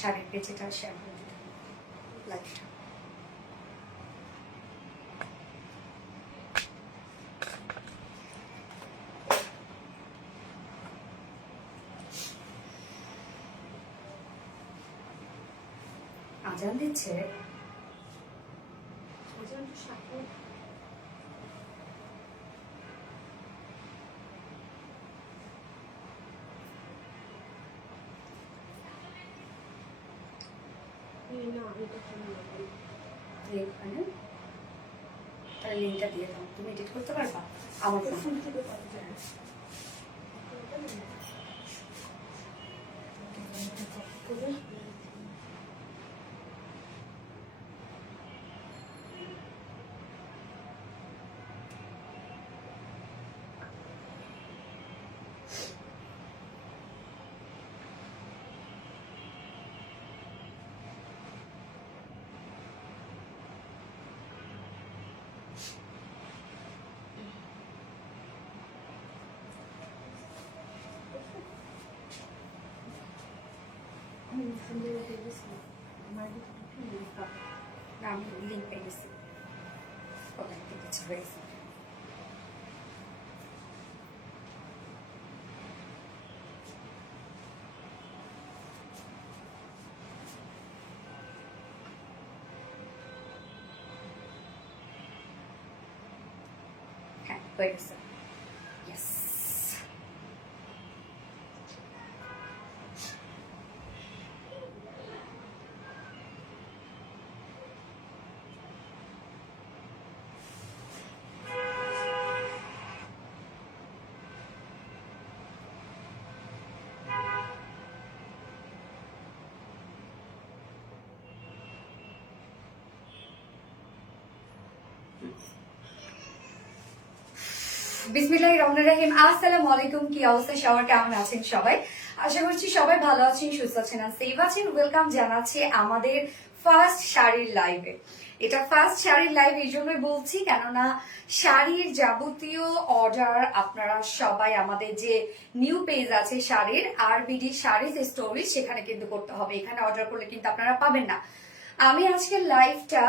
শাড়ির পেজটা শেয়ার করে দিতে লাইভটা। আজান দিচ্ছে। লিঙ্কটা দিয়ে দাও, তুমি এডিট করতে পারবা আমার ফোন থেকে করা যায়। আমি লিঙ্ক পেয়ে গেছি, হয়েছে। হ্যাঁ হয়ে গেছে। বিসমিল্লাহির রহমানির রহিম। আসসালামু আলাইকুম, কি অবস্থা সবার, কেমন আছেন সবাই? আশা করছি সবাই ভালো আছেন, সুস্থ আছেন আর সেফ আছেন। ওয়েলকাম জানাচ্ছি আমাদের ফার্স্ট শাড়ির লাইভে। এটা ফার্স্ট শাড়ির লাইভ এই জন্যই বলছি কেননা শাড়ির যাবতীয় অর্ডার আপনারা সবাই আমাদের যে নিউ পেজ আছে শাড়ির আরবিডি শাড়িজ স্টোরি, সেখানে কিন্তু করতে হবে। এখানে অর্ডার করলে কিন্তু আপনারা পাবেন না। আমি আজকের লাইভটা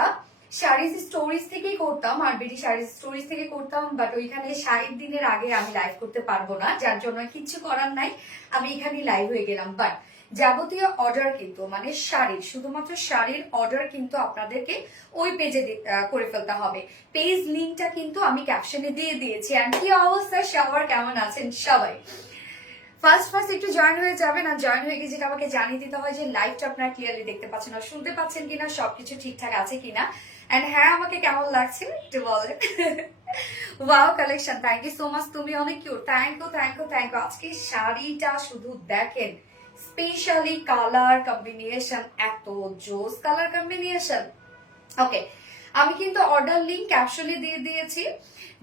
শাড়িজ স্টোরিজ থেকেই করতাম, আরবিডি শাড়িজ স্টোরিজ থেকে করতাম, বাট ওইখানে 60 দিনের আগে আমি লাইভ করতে পারবো না, যার জন্য কিচ্ছু করার নাই, আমি এখানে লাইভ হয়ে গেলাম। বাট যাবতীয় অর্ডার কিন্তু মানে শাড়ির, শুধুমাত্র শাড়ির অর্ডার কিন্তু আপনাদেরকে ওই পেজে করে ফেলতে হবে। পেজ লিঙ্কটা কিন্তু আমি ক্যাপশনে দিয়ে দিয়েছি। আর কি অবস্থা সবার, কেমন আছেন সবাই? ফার্স্ট একটু জয়েন হয়ে যাবেন, আর জয়েন হয়ে গিয়ে যেটা আমাকে জানিয়ে দিতে হয় যে লাইভটা আপনারা ক্লিয়ারলি দেখতে পাচ্ছেন আর শুনতে পাচ্ছেন কিনা, সবকিছু ঠিকঠাক আছে কিনা, এন্ড হ্যাঁ আমাকে কেমন লাগছে একটু বলেন। Wow collection, thank you so much, তুমি অনেক cute, thank you thank you thank you. আজকে শাড়িটা শুধু দেখেন, স্পেশালি কালার কম্বিনেশন, এত জোস কালার কম্বিনেশন। ওকে, আমি কিন্তু অর্ডার লিঙ্ক ক্যাপশনে দিয়ে দিয়েছি,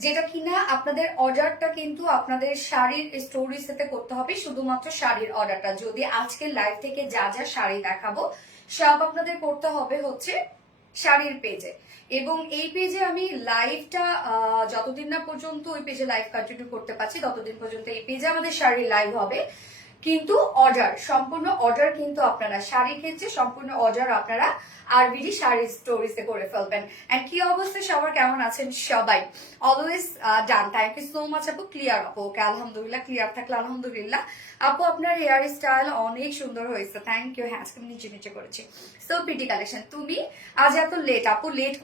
যেটা কিনা আপনাদের অর্ডারটা কিন্তু আপনাদের শাড়ির স্টোরি সাথে করতে হবে, শুধুমাত্র শাড়ির অর্ডারটা। যদি আজকে লাইভ থেকে যা যা শাড়ি দেখাবো সব আপনাদের করতে হবে হচ্ছে শাড়ির পেজে। এবং এই পেজে আমি লাইভটা যতদিন না পর্যন্ত ওই পেজে লাইভ কন্টিনিউ করতে পারছি ততদিন পর্যন্ত এই পেজে আমাদের শাড়ির লাইভ হবে। কিন্তু অর্ডার, সম্পূর্ণ অর্ডার কিন্তু আপনারা শাড়ির ক্ষেত্রে সম্পূর্ণ অর্ডার আপনারা আরবিডি শাড়ি স্টোরিজে করে ফেলবেন। এন্ড কি অবস্থা সবার, কেমন আছেন সবাই? Always done, thank you so much আপু। ক্লিয়ার আপু? ওকে আলহামদুলিল্লাহ, ক্লিয়ার থাকলে আলহামদুলিল্লাহ। আপু আপনার হেয়ার স্টাইল অনেক সুন্দর হয়েছে, থ্যাংক ইউ। হ্যাঁ আজকে নিচে নিচে করেছি। সো পিটি কালেকশন, তুমি আজ এত লেট? আপু লেট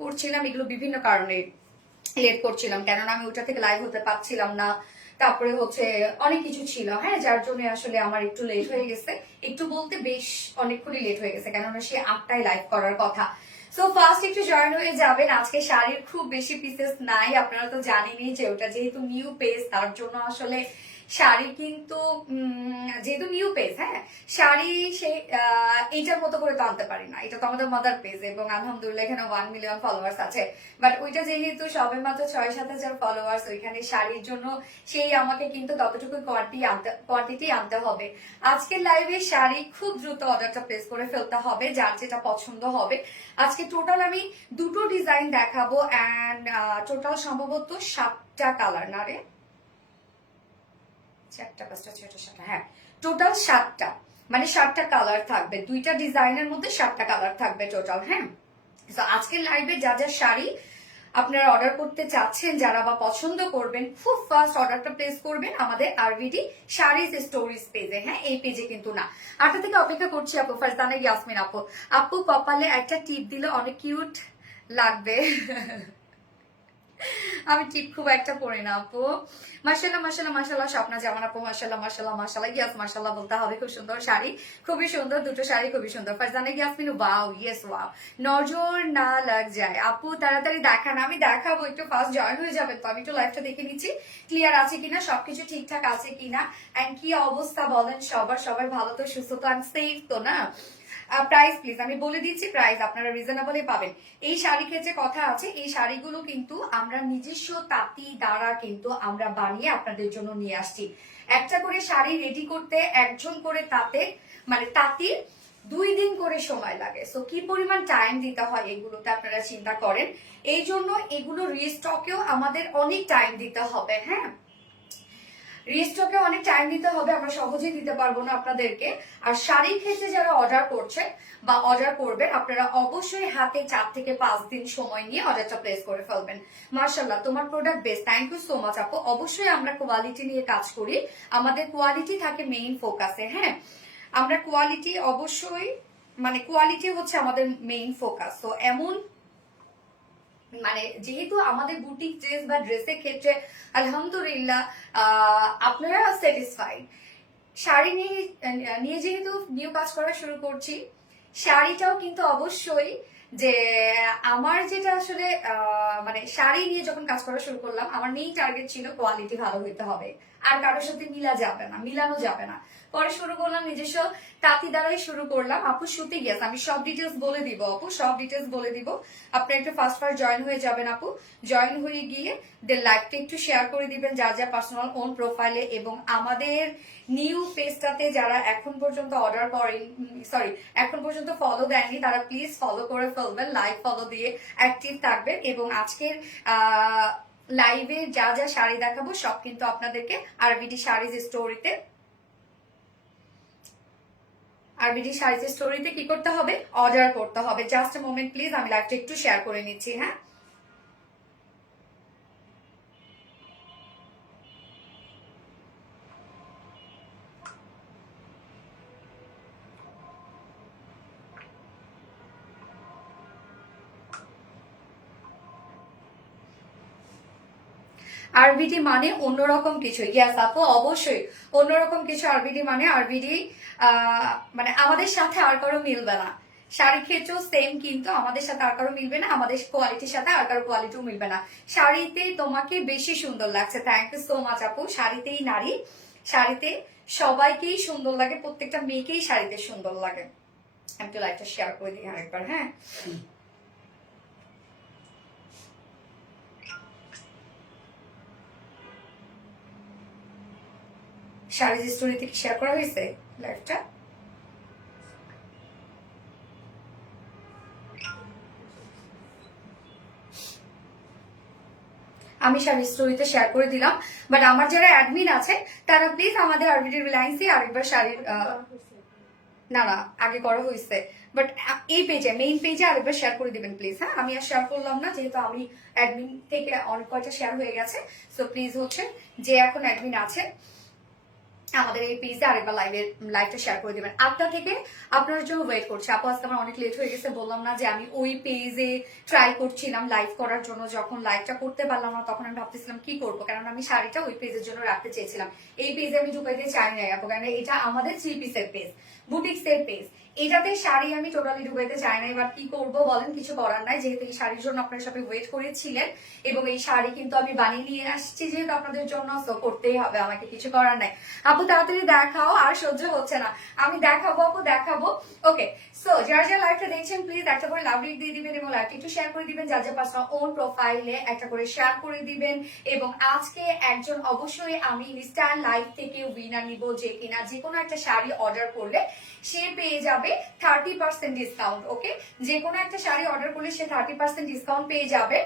করছিলাম, এগুলো বিভিন্ন কারণে লেট করছিলাম, কেননা আমি ওটা থেকে লাইভ হতে পারছিলাম না, তারপরে হচ্ছে অনেক কিছু ছিল, হ্যাঁ, যার জন্য আসলে আমার একটু লেট হয়ে গেছে। একটু বলতে বেশ অনেকক্ষণই লেট হয়ে গেছে, কেননা সে 8টায় লাইভ করার কথা। সো ফার্স্ট একটু জয়েন হয়ে যাবেন। আজকে শাড়ির খুব বেশি পিসেস নাই, আপনারা তো জানেনই যে ওটা যেহেতু নিউ পেজ, তার জন্য আসলে শাড়ি কিন্তু যেহেতু নিউ পেজ, হ্যাঁ, শাড়ি সে এইটার মতো করে তো আনতে পারি না, এটা তো আমাদের মাদার পেজ এবং আলহামদুলিল্লাহ এখানে 1 মিলিয়ন ফলোয়ার্স আছে। বাট ওইটা যেহেতু সবে মাত্র 6-7 হাজার ফলোয়ার্স, ওইখানে শাড়ির জন্য সেই আমাকে কিন্তু ততটুকু কোয়ান্টিটি আনতে হবে। আজকের লাইভে শাড়ি খুব দ্রুত অর্ডারটা প্লেস করে ফেলতে হবে, যার যেটা পছন্দ হবে। আজকে টোটাল আমি 2টো ডিজাইন দেখাবো অ্যান্ড টোটাল সম্ভবত 7টা কালার, না রে 4টা 5টা 6টা 7টা, হ্যাঁ টোটাল 7টা। মানে 7টা কালার থাকবে, 2টা ডিজাইনের মধ্যে 7টা কালার থাকবে টোটাল। হ্যাঁ, তো আজকের লাইভে যা যা শাড়ি আপনারা অর্ডার করতে চাচ্ছেন, যারা বা পছন্দ করবেন, খুব ফাস্ট অর্ডারটা প্লেস করবেন আমাদের আরভিডি শাড়িজ স্টোরিজ পেজে। হ্যাঁ, এই পেজে কিন্তু না। 8টা থেকে অপেক্ষা করছি আপু। ফারজানা ইয়াসমিন আপু, আপু কপালে একটা টিপ দিলে অনেক কিউট লাগবে। আমি টিপ খুব একটা পড়ি না আপু। মাশাআল্লাহ মাশাআল্লাহ মাশাআল্লাহ স্বপ্না জামান আপু, মাশাআল্লাহ মাশাআল্লাহ মাশাআল্লাহ, ইয়েস মাশাআল্লাহ বলতে হবে। খুব সুন্দর শাড়ি, খুবই সুন্দর, দুটো শাড়ি খুবই সুন্দর। Farzana Yasmin wow, yes wow, নজর না লাগ যায় আপু, তাড়াতাড়ি দেখান। আমি দেখাবো, একটু ফাস্ট জয়েন হয়ে যাবে তো। আমি একটু লাইভটা দেখে নিচ্ছি ক্লিয়ার আছে কিনা, সবকিছু ঠিকঠাক আছে কিনা, এন্ড কি অবস্থা বলেন সবার? সবাই ভালো তো, সুস্থ তো, এন্ড সেফ তো না? প্রাইস প্লিজ আমি বলে দিচ্ছি, প্রাইস আপনারা রিজনেবলই পাবেন। এই শাড়ি ক্ষেত্রে কথা আছে, এই শাড়িগুলো কিন্তু আমরা নিজস্ব তাঁতি দ্বারা কিন্তু আমরা বানিয়ে আপনাদের জন্য নিয়ে আসছি। একটা করে শাড়ি রেডি করতে একজন করে তাঁতির 2 দিন করে সময় লাগে। সো কি পরিমাণ টাইম দিতে হয় এগুলোতে আপনারা চিন্তা করেন। এই জন্য এগুলো রিস্টকেও আমাদের অনেক টাইম দিতে হবে। হ্যাঁ, রিস্টকে অনেক টাইম দিতে হবে, আমরা সহজেই দিতে পারবো না আপনাদেরকে। আর শাড়ির ক্ষেত্রে যারা অর্ডার করছেন বা অর্ডার করবেন, আপনারা অবশ্যই হাতে 4 থেকে 5 দিন সময় নিয়ে অর্ডারটা প্লেস করে ফেলবেন। মাশাআল্লাহ, তোমার product best, thank you so much আপু। অবশ্যই আমরা কোয়ালিটি নিয়ে কাজ করি, আমাদের কোয়ালিটি থাকে মেইন ফোকাসে। হ্যাঁ, আমরা কোয়ালিটি অবশ্যই, মানে কোয়ালিটি হচ্ছে আমাদের মেইন ফোকাস। তো এমন মানে যেহেতু আমাদের বুটিক ড্রেস বা ড্রেসের ক্ষেত্রে আলহামদুলিল্লাহ আপনারা স্যাটিসফাইড। শাড়ি নিয়ে যেহেতু নিউ কাজ করা শুরু করছি, শাড়িটাও কিন্তু অবশ্যই যে আমার যেটা আসলে মানে শাড়ি নিয়ে যখন কাজ করা শুরু করলাম, আমার মেইন টার্গেট ছিল কোয়ালিটি ভালো হইতে হবে, আর কারোর সাথে মিলানো যাবে না। পরে শুরু করলাম নিজস্ব তাঁতি দ্বারাই শুরু করলাম। আপু শুতে গিয়েছে, আমি সব ডিটেলস বলে দিব আপু, সব ডিটেলস বলে দিব। আপনি একটু ফার্স্ট জয়েন হয়ে যাবেন আপু। জয়েন হয়ে গিয়ে লাইভটা একটু শেয়ার করে দিবেন যা যা পার্সোনাল ওন প্রোফাইলে, এবং আমাদের নিউ পেজটাতে যারা এখন পর্যন্ত অর্ডার করেন, সরি এখন পর্যন্ত ফলো দেননি, তারা প্লিজ ফলো করে ফেলবেন, লাইভ ফলো দিয়ে অ্যাক্টিভ থাকবেন। এবং আজকের লাইভে যা যা শাড়ি দেখাবো সব কিন্তু আপনাদেরকে আরবিডি শাড়িজ স্টোরিতে কি করতে হবে? অর্ডার করতে হবে। জাস্ট এ মোমেন্ট প্লিজ, আমি লাইভটা একটু শেয়ার করে নিচ্ছি। হ্যাঁ, আরবিডি মানে অন্যরকম কিছু। ইয়াস আপু, অবশ্যই অন্যরকম কিছু। আরবিডি মানে আরবিডি মানে আমাদের সাথে আর কারো মিলবে না। শাড়ির ক্ষেত্রেও সেম, কিন্তু আমাদের সাথে আর কারো মিলবে না, আমাদের কোয়ালিটির সাথে আর কারো কোয়ালিটিও মিলবে না। শাড়িতে তোমাকে বেশি সুন্দর লাগছে, থ্যাংক ইউ সো মাচ আপু। শাড়িতেই নারী, শাড়িতে সবাইকেই সুন্দর লাগে, প্রত্যেকটা মেয়েকেই শাড়িতে সুন্দর লাগে। আমি তো লাইভটা শেয়ার করে দিই আরেকবার। হ্যাঁ, শাড়ির স্টোরিতে কি শেয়ার করা হয়েছে লাইভটা? আমি শাড়ির স্টোরিতে শেয়ার করে দিলাম, বাট আমার যারা অ্যাডমিন আছে তারা প্লিজ আমাদের আরবিডি রিলায়েন্সে আরেকবার শাড়ির না না আগে করা হয়েছে, বাট এই পেজে মেইন পেজে আরেকবার শেয়ার করে দিবেন প্লিজ। হ্যাঁ, আমি আর শেয়ার করলাম না, যেহেতু আমি অ্যাডমিন থেকে অনেক কয়টা শেয়ার হয়ে গেছে। সো প্লিজ হচ্ছে যে এখন অ্যাডমিন আছে আমাদের এই পেজে আরেকবার লাইভটা শেয়ার করে দিবেন। 8টা থেকে আপনার জন্য ওয়েট করছি আপু। আজকে আমার অনেক লেট হয়ে গেছে, বললাম না যে আমি ওই পেজে ট্রাই করছিলাম লাইভ করার জন্য। যখন লাইভটা করতে পারলাম না তখন আমি ভাবতেছিলাম কি করবো, কারণ আমি শাড়িটা ওই পেজের জন্য রাখতে চেয়েছিলাম। এই পেজে আমি ঢুকাইতে চাই না আপু, কারণ এটা আমাদের 3 পিসের পেজ, বুটিক্সের পেজ। এটাতে শাড়ি আমি টোটালি ঢুকাইতে চাই না। এবার কি করবো বলেন, কিছু করার নাই, যেহেতু এই শাড়ির জন্য আপনারা সবাই ওয়েট করেছিলেন, এবং এই শাড়ি কিন্তু আমি বানিয়ে নিয়ে আসছি যেহেতু আপনাদের জন্য, সো করতেই হবে, আমাকে কিছু করার নাই। আপু তাড়াতাড়ি দেখাও, আর সহ্য হচ্ছে না। আমি দেখাবো আপু, দেখাবো। ওকে, সো যারা যারা লাইভটা দেখছেন প্লিজ একটা করে লাভ রেট দিয়ে দিবেন, এবং লাইভটা একটু শেয়ার করে দিবেন, যার যার পার্সোনাল ওন প্রোফাইলে একটা করে শেয়ার করে দিবেন। এবং আজকে একজন অবশ্যই আমি ইনস্ট্যান্ট লাইভ থেকে উইনার নিব, যে কিনা যে কোনো একটা শাড়ি অর্ডার করলে সে পেয়ে যাবে 30% ডিসকাউন্ট। ওকে, যে কোনো একটা শাড়ি অর্ডার করলে সে 30% ডিসকাউন্ট পেয়ে যাবে।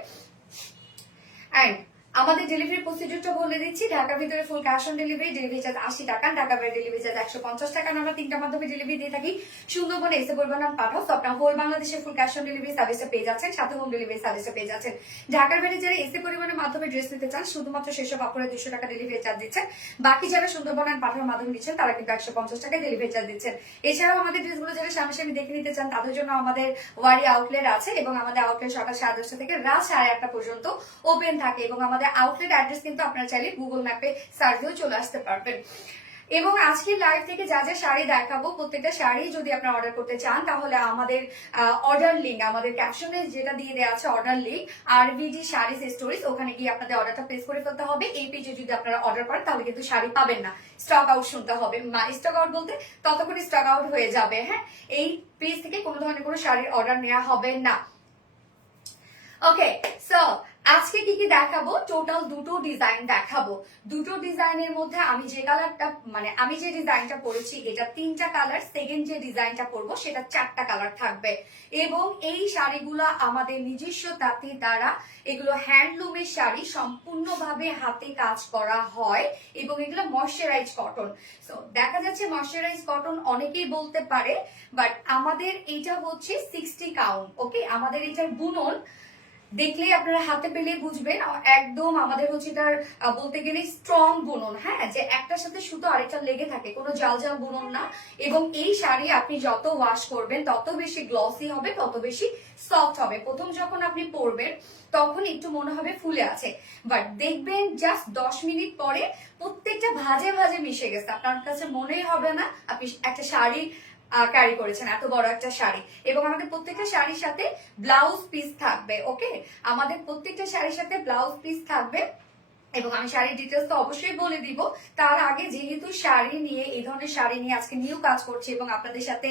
অ্যান্ড আমাদের ডেলিভারি প্রসিডিউরটা বলে দিচ্ছি। ঢাকার ভিতরে full cash on delivery, delivery charge 80 টাকা, ঢাকার বাইরে ডেলিভারি চার্জ 150 টাকা। আমরা 3টা মাধ্যমে ডেলিভারি দিয়ে থাকি। সুন্দরবনে এসে বলবেন নাম পাঠাও, তো আপনার হোল বাংলাদেশে ফুল ক্যাশ অন ডেলিভারি সার্ভিসটা পেয়ে যাচ্ছেন, সাথে হোম ডেলিভারি সার্ভিসটা পেয়ে যাচ্ছেন। ঢাকার বাইরে যারা এসে পরিমাণের মাধ্যমে ড্রেস নিতে চান শুধুমাত্র সেসব আপুরা 200 টাকা ডেলিভারি চার্জ দিচ্ছেন। বাকি যারা সুন্দরবন এন্ড পাঠানোর মাধ্যমে দিচ্ছেন তারা কিন্তু 150 টাকা ডেলিভারি চার্জ দিচ্ছেন। এছাড়াও আমাদের ড্রেসগুলো যারা সামনাসামনি দেখে নিতে চান তাদের জন্য আমাদের ওয়ারি আউটলেট আছে, এবং আমাদের আউটলেট সকাল 10:30 থেকে রাত 1:30 পর্যন্ত ওপেন থাকে। এবং আমাদের আউটলেট অ্যাড্রেস কিন্তু আপনারা চাইলে গুগল ম্যাপে সার্চ দিয়েও চলে আসতে পারবেন। এবং আজকের লাইভ থেকে যা যা শাড়ি দেখাবো, প্রত্যেকটা শাড়ি যদি আপনারা অর্ডার করতে চান তাহলে আমাদের অর্ডার লিঙ্ক, আমাদের ক্যাপশনে যেটা দিয়ে দেওয়া আছে অর্ডার লিঙ্ক আরভিডি শাড়ি স্টোরিজ, ওখানে গিয়ে আপনাদের অর্ডারটা প্লেস করে ফেলতে হবে। এই পেজে যদি আপনারা অর্ডার করেন তাহলে কিন্তু শাড়ি পাবেন না, স্টক আউট শুনতে হবে। স্টক আউট বলতে ততক্ষণ স্টক আউট হয়ে যাবে। হ্যাঁ, এই পেজ থেকে কোনো ধরনের কোনো শাড়ির অর্ডার নেওয়া হবে না। ওকে, সো আজকে কি কি দেখাবো, টোটাল দুটো ডিজাইন দেখাবো। দুটো ডিজাইনের মধ্যে আমি যে কালারটা আমি যে ডিজাইনটা পরেছি এটা 3টা কালার, সেকেন্ড যে ডিজাইনটা পরবো সেটা 4টা কালার থাকবে। এবং এই শাড়িগুলো আমাদের নিজস্ব তাঁতি দ্বারা, এগুলো হ্যান্ডলুমের শাড়ি, সম্পূর্ণভাবে হাতে কাজ করা হয় এবং এগুলো ময়শ্চারাইজ কটন। সো দেখা যাচ্ছে ময়শ্চারাইজ কটন অনেকেই বলতে পারে, বাট আমাদের এইটা হচ্ছে 60 কাউন্ট। ওকে, আমাদের এটার বুনন দেখলেই আপনারা হাতে পেলে বুঝবেন, একদম আমাদের হচ্ছে এটার বলতে গেলে স্ট্রং বুনন। হ্যাঁ, যে একটার সাথে সুতো আরেকটা লেগে থাকে, কোনো জাল জাল বুনন না। এবং এই শাড়ি আপনি যত ওয়াশ করবেন তত বেশি গ্লসি হবে, তত বেশি সফট হবে। প্রথম যখন আপনি পরবেন তখন একটু মনে হবে ফুলে আছে, বাট দেখবেন জাস্ট 10 মিনিট পরে প্রত্যেকটা ভাজে ভাজে মিশে গেছে। আপনার কাছে মনেই হবে না আপনি একটা শাড়ি ক্যারি করেছেন, এত বড় একটা শাড়ি। এবং আমাদের প্রত্যেকটা শাড়ির সাথে ব্লাউজ পিস থাকবে। ওকে, আমাদের প্রত্যেকটা শাড়ির সাথে ব্লাউজ পিস থাকবে। এবং আমি শাড়ির ডিটেলস তো অবশ্যই বলে দিব। তার আগে যেহেতু শাড়ি নিয়ে, এই ধরনের শাড়ি নিয়ে আজকে নিউ কাজ করছি এবং আপনাদের সাথে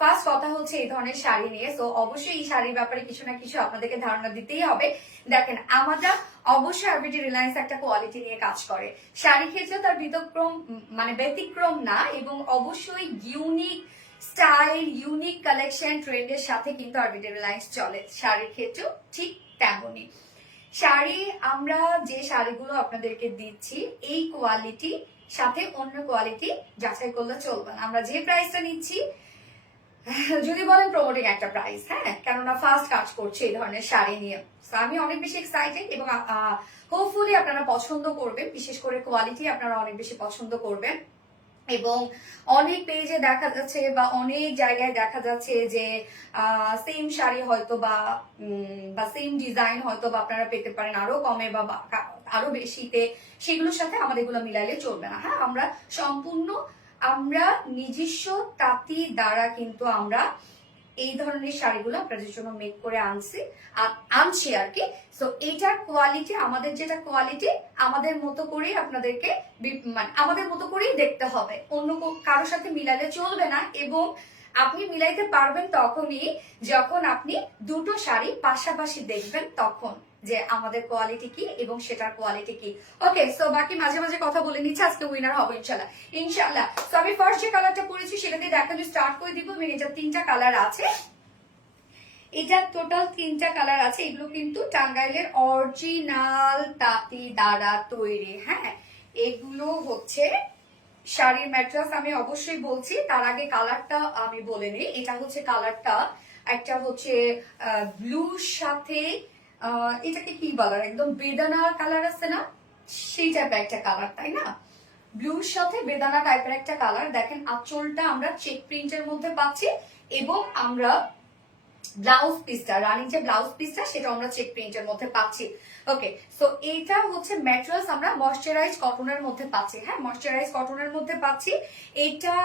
ফার্স্ট কথা হচ্ছে এই ধরনের শাড়ি নিয়ে, তো অবশ্যই এই শাড়ির ব্যাপারে কিছু না কিছু আপনাদেরকে ধারণা দিতেই হবে। দেখেন, আমরা অবশ্যই আরবিটি রিলায়েন্স একটা কোয়ালিটি নিয়ে কাজ করে, শাড়ি ক্ষেত্রে তার ব্যতিক্রম না। এবং অবশ্যই ইউনিক স্টাইল, ইউনিক কালেকশন, ট্রেন্ডের সাথে কিন্তু আরবিটি রিলায়েন্স চলে। শাড়ির ক্ষেত্রেও ঠিক তেমনই। শাড়ি আমরা যে শাড়িগুলো আপনাদেরকে দিচ্ছি এই কোয়ালিটি সাথে অন্য কোয়ালিটি যাচাই করলে চলবে না। আমরা যে প্রাইসটা নিচ্ছি, যদি বলেন প্রমোটিং একটা প্রাইস, হ্যাঁ, কেননা ফার্স্ট কাজ করছে এই ধরনের শাড়ি নিয়ে। আমি অনেক বেশি এক্সাইটেড এবং হোপফুলি আপনারা পছন্দ করবেন, বিশেষ করে কোয়ালিটি আপনারা অনেক বেশি পছন্দ করবেন। এবং অনেক পেজে দেখা যাচ্ছে বা অনেক জায়গায় দেখা যাচ্ছে যে সেম শাড়ি হয়তো বা সেম ডিজাইন হয়তো বা আপনারা পেতে পারেন আরো কমে বা আরো বেশিতে, সেগুলোর সাথে আমাদের এগুলো মিলাইলে চলবে না। হ্যাঁ, আমরা সম্পূর্ণ নিজস্ব তাঁতি দ্বারা কিন্তু আমরা এই ধরনের শাড়িগুলো আপনাদের জন্য মেক করে আনছি আর কি। সো এইটার কোয়ালিটি, আমাদের যেটা কোয়ালিটি, আমাদের মতো করেই আপনাদেরকে আমাদের মতো করেই দেখতে হবে, অন্য কারোর সাথে মিলালে চলবে না। এবং আপনি মিলাইতে পারবেন তখনই যখন আপনি দুটো শাড়ি পাশাপাশি দেখবেন, তখন যে আমাদের কোয়ালিটি কি এবং সেটার কোয়ালিটি কি। ওকে, সো বাকি মাঝে মাঝে কথা বলে নিচ্ছি, আজকে উইনার হবে ইনশাল্লাহ ইনশাল্লাহ। তো আমি ফার্স্ট যে কালারটা পরেছি সেটা দিয়ে দেখানো স্টার্ট করে দিব। এটা 3টা কালার আছে, এটা টোটাল 3টা কালার আছে। এগুলো কিন্তু টাঙ্গাইলের অরিজিনাল তাঁতি দ্বারা তৈরি। হ্যাঁ, এগুলো হচ্ছে শাড়ির ম্যাট্রেস আমি অবশ্যই বলছি, তার আগে কালারটা আমি বলে নিই। এটা হচ্ছে কালারটা, একটা হচ্ছে ব্লুর সাথে এটাকে কি বলার, একদম বেদানা কালার আছে না, সেই টাইপের একটা কালার, তাই না? ব্লুর সাথে বেদানা টাইপের একটা কালার। দেখেন আঁচলটা আমরা চেক প্রিন্টের মধ্যে পাচ্ছি এবং আমরা ব্লাউজ পিসটা, রানিং যে ব্লাউজ পিসটা সেটা আমরা চেক প্রিন্টের মধ্যে পাচ্ছি। ওকে, সো এইটা হচ্ছে ম্যাটেরিয়ালস আমরা ময়শ্চারাইজ কটনের মধ্যে পাচ্ছি। হ্যাঁ, ময়শ্চারাইজ কটনের মধ্যে পাচ্ছি। এটা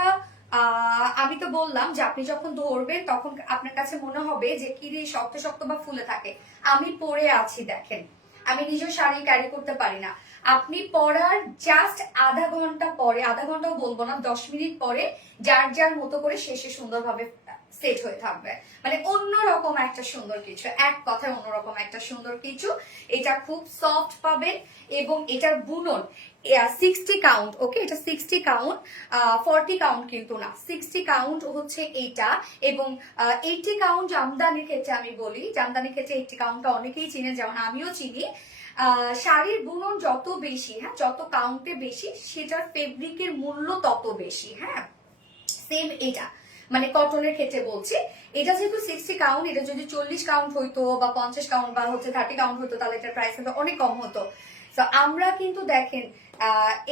আমি তো বললাম যে আপনি যখন ধরবেন তখন আপনার কাছে মনে হবে যে কি রে শক্ত শক্ত বা ফুলে থাকে। আমি পরে আছি, দেখেন আমি নিজেও শাড়ি ক্যারি করতে পারি না। আপনি পরার জাস্ট আধা ঘন্টা পরে, আধা ঘন্টাও বলবো না, 10 মিনিট পরে যার যার মতো করে শেষে সুন্দরভাবে সেট হয়ে থাকবে, মানে অন্যরকম একটা সুন্দর কিছু, এক কথায় অন্যরকম একটা সুন্দর কিছু। এটা খুব সফট পাবেন এবং এটার বুনন 60 কাউন্ট, ওকে, এটা 60 কাউন্ট, 40 কাউন্ট কিন্তু না, 60 কাউন্ট হচ্ছে এটা। এবং 80 কাউন্ট জামদানির ক্ষেত্রে আমি বলি, জামদানির ক্ষেত্রে 80 কাউন্টটা অনেকেই চিনে, যেমন আমিও চিনি। শাড়ির বুনন যত বেশি, হ্যাঁ, যত কাউন্টে বেশি, সেটার ফেব্রিকের মূল্য তত বেশি, হ্যাঁ। সেম এটা মানে কটনের ক্ষেত্রে বলছি, এটা যেহেতু 60 কাউন্ট, এটা যদি 40 কাউন্ট হইতো বা 50 কাউন্ট বা হচ্ছে 30 কাউন্ট হইতো, তাহলে এটার প্রাইস কিন্তু অনেক কম হতো। তো আমরা কিন্তু দেখেন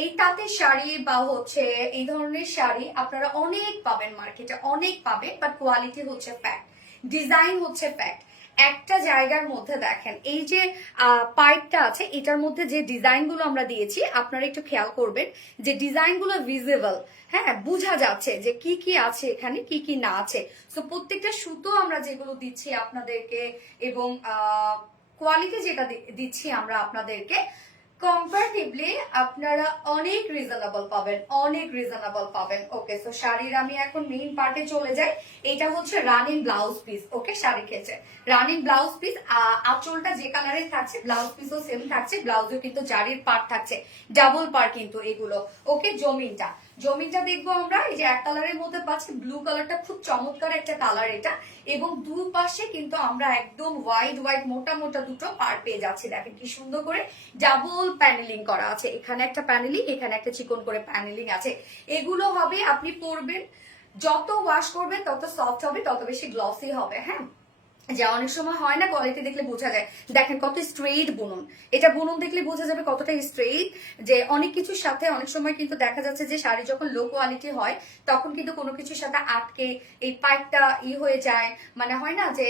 এই তাঁতের শাড়ি বা হচ্ছে এই ধরনের শাড়ি আপনারা অনেক পাবেন মার্কেটে, অনেক পাবেন, বাট কোয়ালিটি হচ্ছে ফ্যাক্ট, ডিজাইন হচ্ছে ফ্যাক্ট। একটা জায়গার মধ্যে দেখেন এই যে পাইপটা আছে, এটার মধ্যে যে ডিজাইন গুলো আমরা দিয়েছি, আপনারা একটু খেয়াল করবেন যে ডিজাইন গুলো ভিজিবল, হ্যাঁ, বোঝা যাচ্ছে যে কি কি আছে এখানে, কি কি না আছে। তো প্রত্যেকটা সুতো আমরা যেগুলো দিচ্ছি আপনাদেরকে এবং কোয়ালিটি যেটা দিচ্ছি আমরা আপনাদেরকে, কম্পারেটিভলি আপনারা অনেক রিজনেবল পাবেন, অনেক রিজনেবল পাবেন। ওকে, সো শাড়ির আমি এখন মেইন পার্টে চলে যাই। এটা হচ্ছে রানিং ব্লাউজ পিস, ওকে, শাড়ির ক্ষেত্রে রানিং ব্লাউজ পিস। আঁচলটা যে কালারের থাকছে, ব্লাউজ পিসও সেম থাকছে, ব্লাউজও কিন্তু জারির পার্ট থাকছে, ডাবল পার্ট কিন্তু এগুলো। ওকে, জমিনটা জমিনটা দেখবো আমরা, এই যে এক কালারের মধ্যে পাচ্ছি, ব্লু কালারটা খুব চমৎকার একটা কালার এটা, এবং দুপাশে কিন্তু আমরা একদম হোয়াইট হোয়াইট মোটা মোটা দুটো পার্ট পেয়ে যাচ্ছি। দেখেন কি সুন্দর করে ডাবল প্যানেলিং করা আছে, এখানে একটা প্যানেলিং, এখানে একটা চিকন করে প্যানেলিং আছে। এগুলো হবে আপনি পরবেন, যত ওয়াশ করবেন তত সফট হবে, তত বেশি গ্লসি হবে, হ্যাঁ। যে অনেক সময় হয় না, কোয়ালিটি দেখলে বোঝা যায়, দেখেন কত স্ট্রেইট বুনন, এটা বুনন দেখলে বোঝা যাবে কতটা স্ট্রেইট। যে অনেক কিছুর সাথে অনেক সময় কিন্তু দেখা যাচ্ছে যে শাড়ি যখন লো কোয়ালিটি হয়, তখন কিন্তু কোনো কিছুর সাথে আটকে এই পাইপটা হয়ে যায়, মানে হয় না যে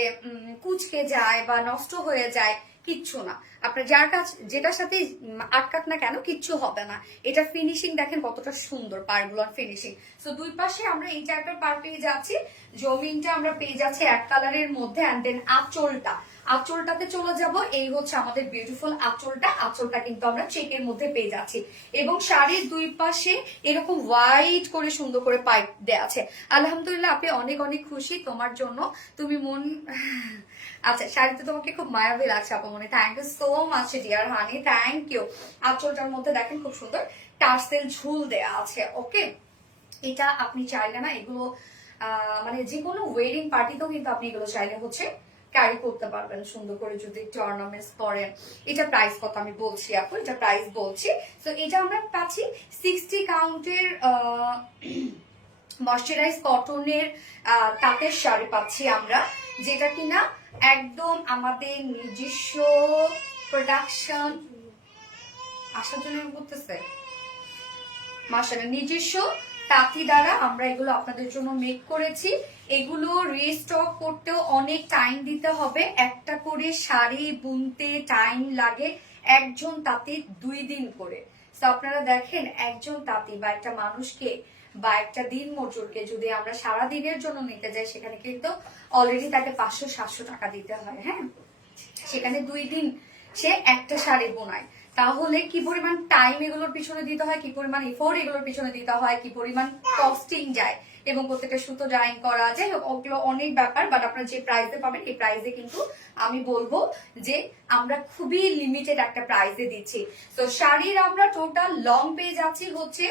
কুচকে যায় বা নষ্ট হয়ে যায়, কিচ্ছু না। আপনার যার কাজ যেটার সাথে আটকাক না কেন, কিচ্ছু হবে না। এটা ফিনিশিং দেখেন কতটা সুন্দর, পারগুলোর ফিনিশিং। সো দুই পাশে আমরা এই টাইপের পার পেয়ে যাচ্ছি, জমিনটা আমরা পেয়ে যাচ্ছি এক কালারের মধ্যে, অ্যান্ড দেন আঁচলটাতে চলে যাব। এই হচ্ছে আমাদের বিউটিফুল আঁচলটা, আঁচলটা কিন্তু আমরা চেকের মধ্যে পেয়ে যাচ্ছি, এবং শাড়ির দুই পাশে এরকম হোয়াইট করে সুন্দর করে পাইপ দেয়া আছে। আলহামদুলিল্লাহ, আপনি অনেক অনেক খুশি তোমার জন্য, তুমি মন আচ্ছা, শাড়িতে তোমাকে খুব মায়াবী লাগছে আপু মনে, thank you so much dear honey, thank you. আঁচলটার মধ্যে দেখেন খুব সুন্দর টার্সেল ঝুল দেয়া আছে, ওকে। এটা আপনি চাইলে না এগুলো মানে যে কোনো ওয়েডিং পার্টিতেও কিন্তু আপনি এগুলো চাইলে হচ্ছে ক্যারি করতে পারবেন সুন্দর করে, যদি একটু অর্নামেন্টস পরেন। এটা প্রাইস কত আমি বলছি আপু, এটা প্রাইস বলছি। তো এটা আমরা পাচ্ছি 60 কাউন্টের ময়শ্চারাইজ কটনের তাঁতের শাড়ি পাচ্ছি আমরা, যেটা কিনা একদম আমাদের নিজস্ব প্রোডাকশন আসার জন্য করতেছে, মাশাআল্লাহ, নিজস্ব তাঁতি দ্বারা আমরা এগুলো আপনাদের জন্য মেক করেছি। এগুলো রিস্টক করতেও অনেক টাইম দিতে হবে, একটা করে শাড়ি বুনতে টাইম লাগে একজন তাঁতির 2 দিন করে। তো আপনারা দেখেন, একজন তাঁতি বা একটা মানুষকে বা একটা দিন মজুরকে যদি আমরা সারা দিনের জন্য নিতে যাই, সেখানে কিন্তু অলরেডি তাকে 500-700 টাকা দিতে হয়, হ্যাঁ। সেখানে 2 দিন সে একটা শাড়ি বোনায়, তাহলে কি পরিমাণ টাইম এগুলোর পিছনে দিতে হয়, কি পরিমাণ এফোর্ট এগুলোর পিছনে দিতে হয়, কি পরিমাণ কস্টিং যায়, এবং প্রত্যেকটা সুতো ডাইং করা যায়, ওগুলো অনেক ব্যাপার। বাট আপনারা যে প্রাইসে পাবেন, এই প্রাইসে কিন্তু আমি বলবো যে আমরা খুবই লিমিটেড একটা প্রাইসে দিচ্ছি। তো শাড়ির আমরা টোটাল লং পেয়ে যাচ্ছি হচ্ছে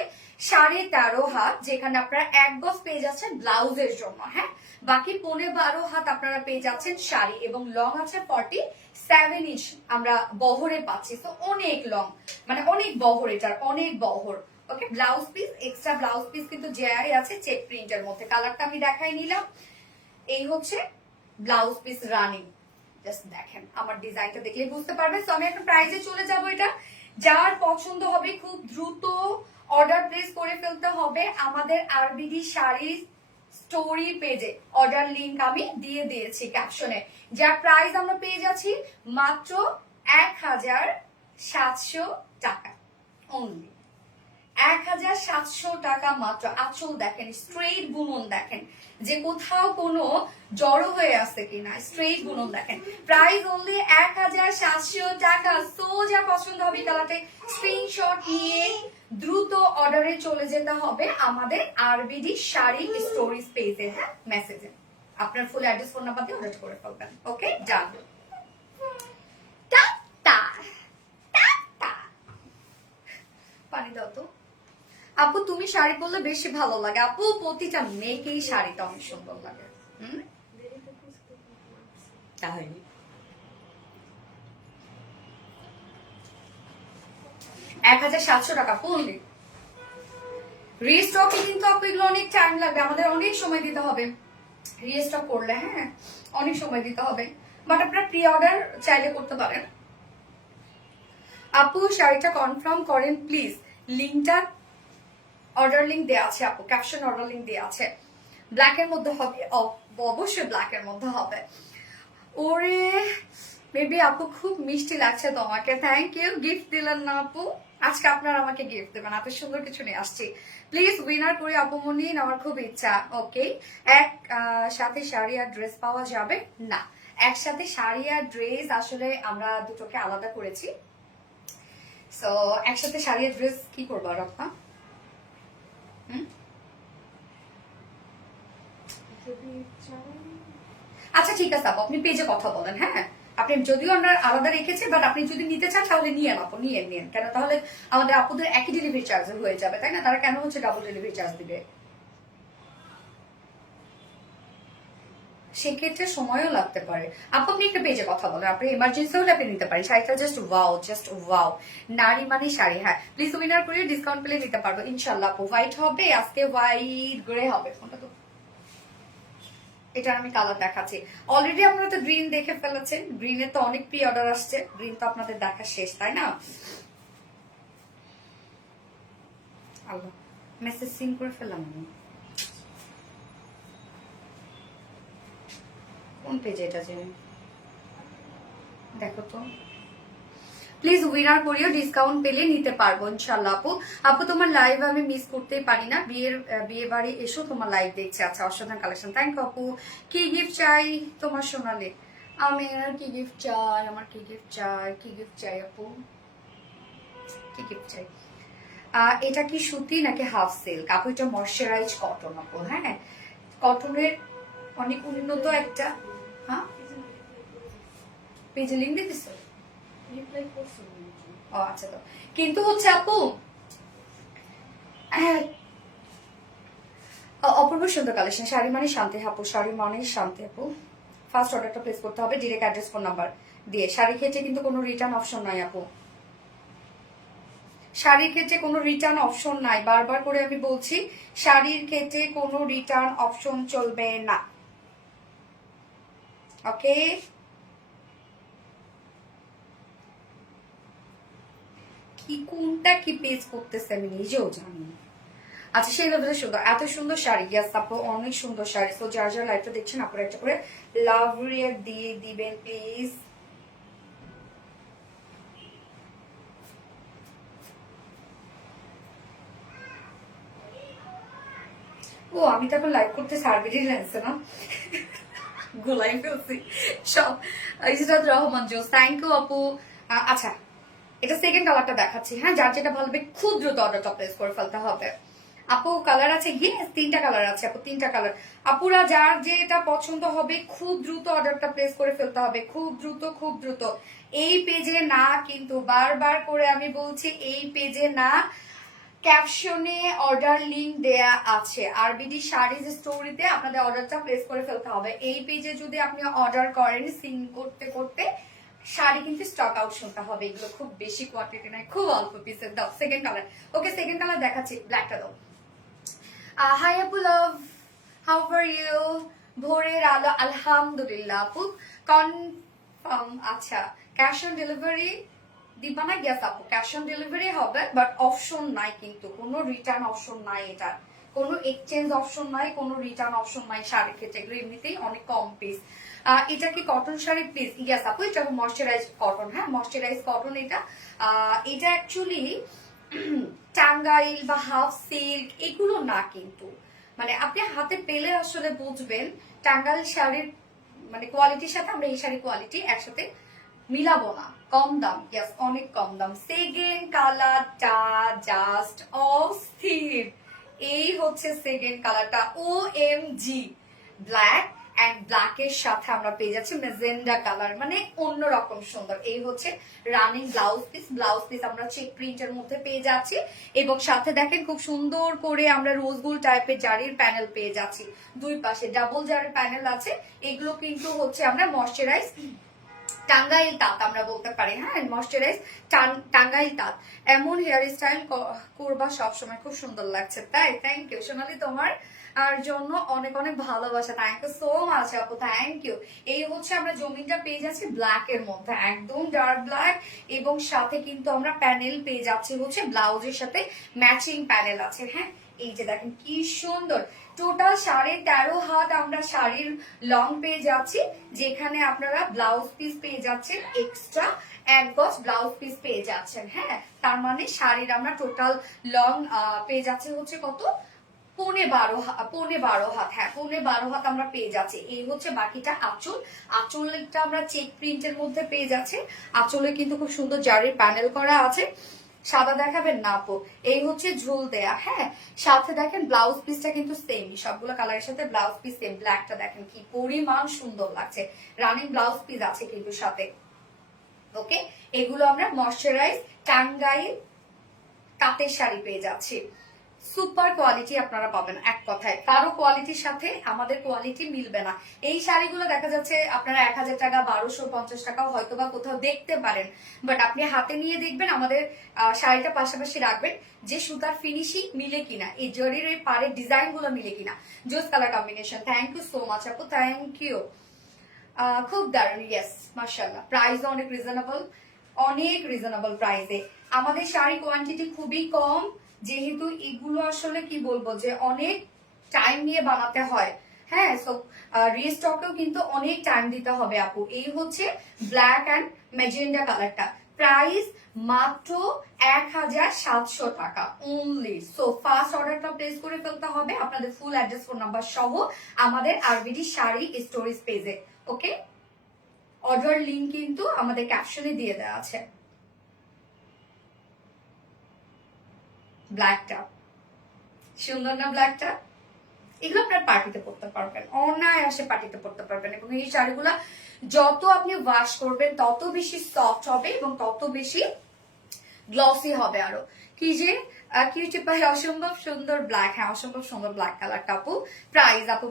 13.5 হাত, যেখানে আপনারা 1 গজ পেয়ে যাচ্ছেন ব্লাউজের জন্য, হ্যাঁ। বাকি 15-12 হাত আপনারা পেয়ে যাচ্ছেন শাড়ি, এবং লং আছে 47 ইঞ্চ আমরা বহরে পাচ্ছি। তো অনেক লং, মানে অনেক বহর, এটার অনেক বহর, okay. Blouse piece, extra blouse piece কিন্তু জেআই আছে চেক প্রিন্টের মধ্যে, কালারটা আমি দেখাই নিলাম। এই হচ্ছে ব্লাউজ পিস রানিং, জাস্ট দেখেন, আমার ডিজাইনটা দেখলেই বুঝতে পারবেন। তো আমি একটা প্রাইজে চলে যাব, এটা যার পছন্দ হবে খুব দ্রুত অর্ডার প্লেস করে ফেলতে হবে আমাদের আরবিডি শাড়ি স্টোরি পেজে, অর্ডার লিংক আমি দিয়ে দিয়েছি ক্যাপশনে। যার প্রাইস আমরা পেয়ে যাচ্ছি মাত্র 1700 টাকা অনলি, 1700 টাকা মাত্র। আঁচল দেখেন, স্ট্রেইট বুনন দেখেন যে কোথাও কোনো জড়ো হয়ে আসছে কিনা, স্ট্রেইট বুনন দেখেন। প্রাইস অনলি 1700 টাকা। সো যা পছন্দ হবে কালারতে স্ক্রিনশট নিয়ে দ্রুত অর্ডারে চলে যেতে হবে আমাদের আরবিডি শাড়ি স্টোরিজ পেজে, হ্যাঁ, মেসেজে। আপনার ফুল অ্যাড্রেস ফোন নাম্বার দিয়ে অর্ডার করে ফেলবেন। Okay, done. Tata tata. পানি দাও তো আপু, তুমি শাড়ি পরলে বেশি ভালো লাগে আপু, প্রতিটা মেয়েকেই শাড়িটা অনেক সুন্দর লাগে। তাহলে 1700 টাকা পড়লে রিস্টকে কিন্তু আপু এগুলো অনেক টাইম লাগবে, আমাদের অনেক সময় দিতে হবে রিস্টক করলে। হ্যাঁ, অনেক সময় দিতে হবে, বাট আপনারা প্রি অর্ডার চাইলে করতে পারেন। আপু শাড়িটা কনফার্ম করেন প্লিজ, লিঙ্কটা অর্ডার লিঙ্ক দেওয়া আছে আপু, ক্যাপশন অর্ডার লিঙ্ক দেওয়া আছে। ব্ল্যাক এর মধ্যে হবে, অবশ্যই ব্ল্যাক এর মধ্যে হবে। ওরে বেবি আপু খুব মিষ্টি লাগছে তোমাকে, থ্যাংক ইউ। গিফট দিলেন না আপু, আজকে আপনারা আমাকে গিফট দেবেন, এত সুন্দর কিছু নিয়ে আসছি। প্লিজ উইনার করে আপু মনি, আমার খুব ইচ্ছা। ওকে, এক সাথে শাড়ি আর ড্রেস পাওয়া যাবে না? একসাথে শাড়ি আর ড্রেস আসলে আমরা দুটোকে আলাদা করেছি। সো একসাথে শাড়ি আর ড্রেস কি করবো রত্না? আচ্ছা ঠিক আছে আপু, আপনি পেজে কথা বলেন। হ্যাঁ, আপনি যদিও আমরা আলাদা রেখেছি, বাট আপনি যদি নিতে চান তাহলে নিয়ে আপু, নিয়ে কেন, তাহলে আমাদের আপুদের একই ডেলিভারি চার্জ হয়ে যাবে, তাই না? তারা কেন হচ্ছে ডাবল ডেলিভারি চার্জ দিবে? সেক্ষেত্রে সময়ও লাগতে পারে। আপু আপনি একটা পেজে কথা বলেন, আপনি এমার্জেন্সি হলে আপনি নিতে পারেন। শাড়িটা জাস্ট ওয়াও, জাস্ট ওয়াও, নারী মানে শাড়ি। হ্যাঁ প্লিজ উইনার করে ডিসকাউন্ট পেলে নিতে পারবো ইনশাল্লাহ আপু। হোয়াইট হবে আজকে, হোয়াইট গ্রে হবে। ফোনটা তো এটা আমি কালার দেখাচ্ছি। অলরেডি আপনারা তো গ্রিন দেখে ফেলেছেন, গ্রিনের তো অনেক প্রি অর্ডার আসছে, গ্রিন তো আপনাদের দেখা শেষ, তাই না? আল্লাহ, মেসেজ সিন করে ফেললাম আমি। কোন পেজে এটা জেনে দেখো তো প্লিজ, উইনার করিও, ডিসকাউন্ট পেলে নিতে পারবো ইনশাল্লাহ আপু। আপু তোমার লাইভ আমি মিস করতেই পারি না, বিয়ে বাড়ি এসো তোমার লাইভ দেখছি। আচ্ছা, অসাধারণ কালেকশন, থ্যাংক ইউ আপু। কি গিফট চাই তোমার সোনালে? আমি আর কি গিফট চাই, আমার কি গিফট চাই, কি গিফট চাই আপু, কি গিফট চাই? এটা কি সুতি নাকি হাফ সিল্ক আপু? এটা ময়শ্চারাইজ কটন আপু। হ্যাঁ, কটনের অনেক উন্নত একটা। হ্যাঁ, পেজে লিঙ্ক দিতেছো? ও আচ্ছা, তো কিন্তু হচ্ছে আপু অপূর্ব সুন্দর কালেকশন। শাড়ি মানে শান্তি আপু, শাড়ি মানে শান্তি আপু। ফার্স্ট অর্ডারটা প্লেস করতে হবে ডিরেক্ট অ্যাড্রেস ফোন নাম্বার দিয়ে। শাড়ির ক্ষেত্রে কিন্তু কোনো রিটার্ন অপশন নাই আপু, শাড়ির ক্ষেত্রে কোনো রিটার্ন অপশন নাই, বারবার করে আমি বলছি, শাড়ির ক্ষেত্রে কোনো রিটার্ন অপশন চলবে না। ওকে, কি কোনটা কি পেজ করতেছে আমি নিজেও জানি না। আচ্ছা, সেই লেভেলে সুন্দর, এত সুন্দর শাড়ি। ইয়াস আপু, অনেক সুন্দর শাড়ি। তো যার যার লাইভটা দেখছেন আপনারা একটা করে লাভ রিয়াক্ট দিয়ে দিবেন প্লিজ। ও আমি তো এখন লাইভ করতে সার্ভিসই লাগছে না, গোলাই ফেলছি সব। ইজরাত রহমান জোস, থ্যাংক ইউ আপু। আচ্ছা, এটা সেকেন্ড কালারটা দেখাচ্ছি। হ্যাঁ, যার যেটা ভালো লাগবে খুব দ্রুত অর্ডারটা প্লেস করে ফেলতে হবে আপু। কালার আছে, ইয়েস 3টা কালার আছে আপু, 3টা কালার। আপুরা যার যেটা পছন্দ হবে খুব দ্রুত অর্ডারটা প্লেস করে ফেলতে হবে, খুব দ্রুত, খুব দ্রুত। এই পেজে না কিন্তু, বারবার করে আমি বলছি, এই পেজে না, ক্যাপশনে অর্ডার লিংক দেয়া আছে। আরবিডি শাড়িজ স্টোরিতে আপনাদের অর্ডারটা প্লেস করে ফেলতে হবে। এই পেজে যদি আপনি অর্ডার করেন সিন করতে করতে শাড়ি কিন্তু স্টক আউট শুনতে হবে। এগুলো খুব বেশি কোয়ান্টিটি নাই, খুব অল্প পিসের। দাও সেকেন্ড কালার। ওকে, সেকেন্ড কালার দেখাচ্ছি, ব্ল্যাকটা দাও। হাই আপু লাভ, হাউ আর ইউ? ভোরের আলো, আলহামদুলিল্লাহ আপু। কনফার্ম? আচ্ছা, ক্যাশ অন ডেলিভারি দিবা না? গ্যাস আপু, ক্যাশ অন ডেলিভারি হবে, বাট অপশন নাই কিন্তু, কোনো রিটার্ন অপশন নাই, এটা কোনো এক্সচেঞ্জ অপশন নাই, কোনো রিটার্ন অপশন নাই শাড়ির ক্ষেত্রে। এগুলো এমনিতেই অনেক কম পিস। এটা কি কটন শাড়ি প্লিজ? ইয়াস আপু, এটা ময়শ্চারাইজ কটন। হ্যাঁ, ময়শ্চারাইজ কটন এটা। এটা অ্যাকচুয়ালি টাঙ্গাইল বা হাফ সিল্ক এগুলো না কিন্তু, মানে আপনি হাতে পেলে আসলে বুঝবেন টাঙ্গাইল শাড়ির মানে কোয়ালিটির সাথে আমরা এই শাড়ির কোয়ালিটি একসাথে মিলাবো না। কম দাম, ইয়াস অনেক কম দাম। সেকেন্ড কালারটা জাস্ট অস্থির। এই হচ্ছে সেকেন্ড কালারটা, ও এম জি ব্ল্যাক অ্যান্ড ব্ল্যাকের সাথে আমরা পেয়ে যাচ্ছি মেজেন্ডা কালার, মানে অন্যরকম সুন্দর। এই হচ্ছে রানিং ব্লাউজ পিস আমরা চেক প্রিন্টের মধ্যে পেয়ে যাচ্ছি এবং সাথে দেখেন খুব সুন্দর করে আমরা রোজ গোল্ড টাইপের জারির প্যানেল পেয়ে যাচ্ছি। দুই পাশে ডাবল জারির প্যানেল আছে। এগুলো কিন্তু হচ্ছে আমরা ময়শ্চারাইজ টাঙ্গাইল তাঁত আমরা বলতে পারি, হ্যাঁ ময়শ্চারাইজ টাঙ্গাইল তাঁত। এমন হেয়ার স্টাইল করবা সবসময়, খুব সুন্দর লাগছে। তাই থ্যাংক ইউ সোনালি, তোমার আর জন্য অনেক অনেক ভালোবাসা। থ্যাংক ইউ সো মাচ আপু, থ্যাংক ইউ। এই হচ্ছে আমরা জমিনটা পেয়ে যাচ্ছি ব্ল্যাক এর মধ্যে, একদম ডার্ক ব্ল্যাক এবং সাথে কিন্তু আমরা প্যানেল পেয়ে যাচ্ছি হচ্ছে ব্লাউজের সাথে ম্যাচিং প্যানেল আছে। হ্যাঁ এই যে দেখেন কি সুন্দর, টোটাল 13.5 হাত আমরা শাড়ির লং পেয়ে যাচ্ছি, যেখানে আপনারা ব্লাউজ পিস পেয়ে যাচ্ছেন এক্সট্রা 1 গজ ব্লাউজ পিস পেয়ে যাচ্ছেন। হ্যাঁ তার মানে শাড়ির আমরা টোটাল লং পেয়ে যাচ্ছে হচ্ছে কত, 12.5 হাত। হ্যাঁ 12.5 হাত আমরা পেয়ে যাচ্ছি। এই হচ্ছে বাকিটা আঁচল, আঁচলটা আমরা চেক প্রিন্টের মধ্যে পেয়ে যাচ্ছি। আঁচলে কিন্তু খুব সুন্দর জারির প্যানেল করা আছে। সাদা দেখাবেন না আপু, এই হচ্ছে ঝুল দেয়া। হ্যাঁ সাথে দেখেন ব্লাউজ পিসটা কিন্তু সেম, সবগুলো কালারের সাথে ব্লাউজ পিস সেম। ব্ল্যাকটা দেখেন কি পরিমাণ সুন্দর লাগছে, রানিং ব্লাউজ পিস আছে কিন্তু সাথে। ওকে এগুলো আমরা ময়শ্চারাইজ টাঙ্গাইল তাঁতের শাড়ি পেয়ে যাচ্ছি। সুপার কোয়ালিটি আপনারা পাবেন, এক কথায় কারো কোয়ালিটির সাথে আমাদের কোয়ালিটি মিলবে না। এই শাড়িগুলো দেখা যাচ্ছে আপনারা 1000 টাকা 1250 টাকাও হয়তো বা কোথাও দেখতে পারেন, বাট আপনি হাতে নিয়ে দেখবেন আমাদের শাড়িটা পাশাপাশি রাখবেন যে সুতার ফিনিশিং মিলে কিনা, এই জরির এই পাড়ের ডিজাইন গুলো মিলে কিনা। জোস colour combination. Thank you so much আপু, থ্যাংক ইউ। খুব দারুণ, ইয়েস মাশাআল্লাহ। প্রাইস অনেক রিজনেবল, অনেক রিজনেবল প্রাইসে। আমাদের শাড়ি কোয়ান্টিটি খুবই কম, যেহেতু এগুলো আসলে কি বলবো যে অনেক টাইম নিয়ে বানাতে হয়। হ্যাঁ সো রিস্টকেও কিন্তু অনেক টাইম দিতে হবে আপু। এই হচ্ছে ব্ল্যাক অ্যান্ড ম্যাজেন্ডা কালারটা, প্রাইস মাত্র 1700 টাকা অনলি। সো ফার্স্ট অর্ডারটা প্লেস করে ফেলতে হবে আপনাদের ফুল অ্যাড্রেস ফোন নাম্বার সহ আমাদের আরবিডি শাড়ি স্টোরেজ পেজে। ওকে অর্ডার লিংক কিন্তু আমাদের ক্যাপশনে দিয়ে দেওয়া আছে। ব্ল্যাকটা সুন্দর না, ব্ল্যাকটা এগুলো আপনার পার্টিতে পড়তে পারবেন, অনায়াসে পার্টিতে পড়তে পারবেন। এবং এই শাড়িগুলো যত আপনি ওয়াশ করবেন তত বেশি সফট হবে এবং তত বেশি গ্লসি হবে। আরো কি যে কিউটি পাই, অসম্ভব সুন্দর ব্ল্যাক। হ্যাঁ অসম্ভব সুন্দর ব্ল্যাক কালারটা আপু।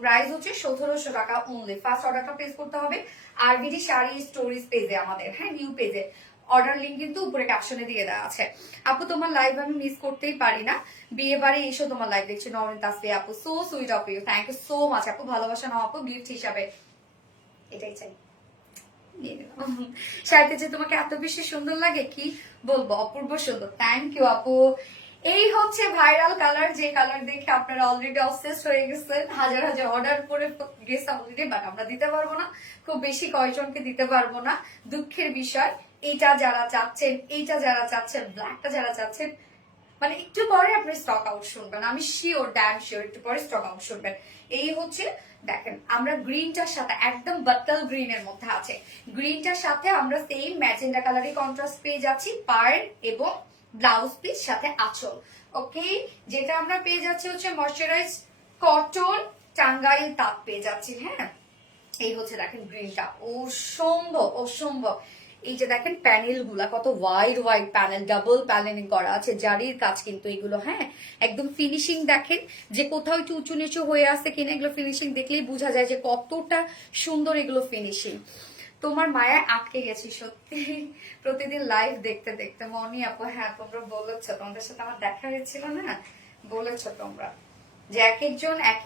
প্রাইস হচ্ছে 1700 টাকা অনলি। ফার্স্ট অর্ডারটা প্লেস করতে হবে আরবিডি শাড়ি স্টোরিজ পেজে আমাদের, হ্যাঁ নিউ পেজে। অর্ডার লিঙ্ক কিন্তু উপরে ক্যাপশনে দিয়ে দেওয়া আছে। আপু তোমার লাইভ আমি মিস করতেই পারি না, বিয়ে বাড়ি এসো তোমার লাইভ দেখছি। নরেন তাসফি আপু, so sweet of you, thank you so much আপু। ভালোবাসা নাও আপু, গিফট হিসাবে এটাই চাই। শাড়িতে যে তোমাকে এত বেশি সুন্দর লাগে কি বলবো, অপূর্ব সুন্দর। থ্যাংক ইউ আপু। এই হচ্ছে ভাইরাল কালার, যে কালার দেখে আপনারা অলরেডি অবসেসড হয়ে গেছেন, হাজার হাজার অর্ডার করে গেছে অলরেডি, বাট আমরা দিতে পারবো না, খুব বেশি কয়জনকে দিতে পারবো না, দুঃখের বিষয়। এইটা যারা চাচ্ছেন, এইটা যারা চাচ্ছেন, ব্ল্যাকটা যারা চাচ্ছেন, মানে একটু পরে আপনি স্টক আউট শুনবেন, আমি শিওর, ড্যাম শিওর একটু পরে স্টক আউট শুনবেন। এই হচ্ছে দেখেন আমরা গ্রিনটার সাথে একদম বাটল গ্রিন এর মধ্যে আছে, গ্রিনটার সাথে আমরা সেম ম্যাজেন্ডা কালারই কন্ট্রাস্ট পেয়ে যাচ্ছি, পার্ল এবং ব্লাউজ পিস সাথে আঁচল। ওকে যেটা আমরা পেয়ে যাচ্ছি হচ্ছে ময়শ্চারাইজ কটন টাঙ্গাইল তাঁত পেয়ে যাচ্ছি। হ্যাঁ এই হচ্ছে দেখেন গ্রিনটা, অসম্ভব অসম্ভব। এই যে দেখেন প্যানেল গুলা কত wide wide panel, double panelling করা আছে, জারির কাজ কিন্তু এগুলো। হ্যাঁ একদম ফিনিশিং দেখেন যে কোথাও একটু উঁচু নিচু হয়ে আসছে কিনা, এগুলো ফিনিশিং দেখলেই বোঝা যায় যে কতটা সুন্দর এগুলো ফিনিশিং। তোমার মায়া আটকে গেছি সত্যি প্রতিদিন লাইভ দেখতে দেখতে। মনি আপু হ্যাঁ তোমরা বলেছো, তোমাদের সাথে আমার দেখা হয়েছিল না, বলেছো তোমরা যে এক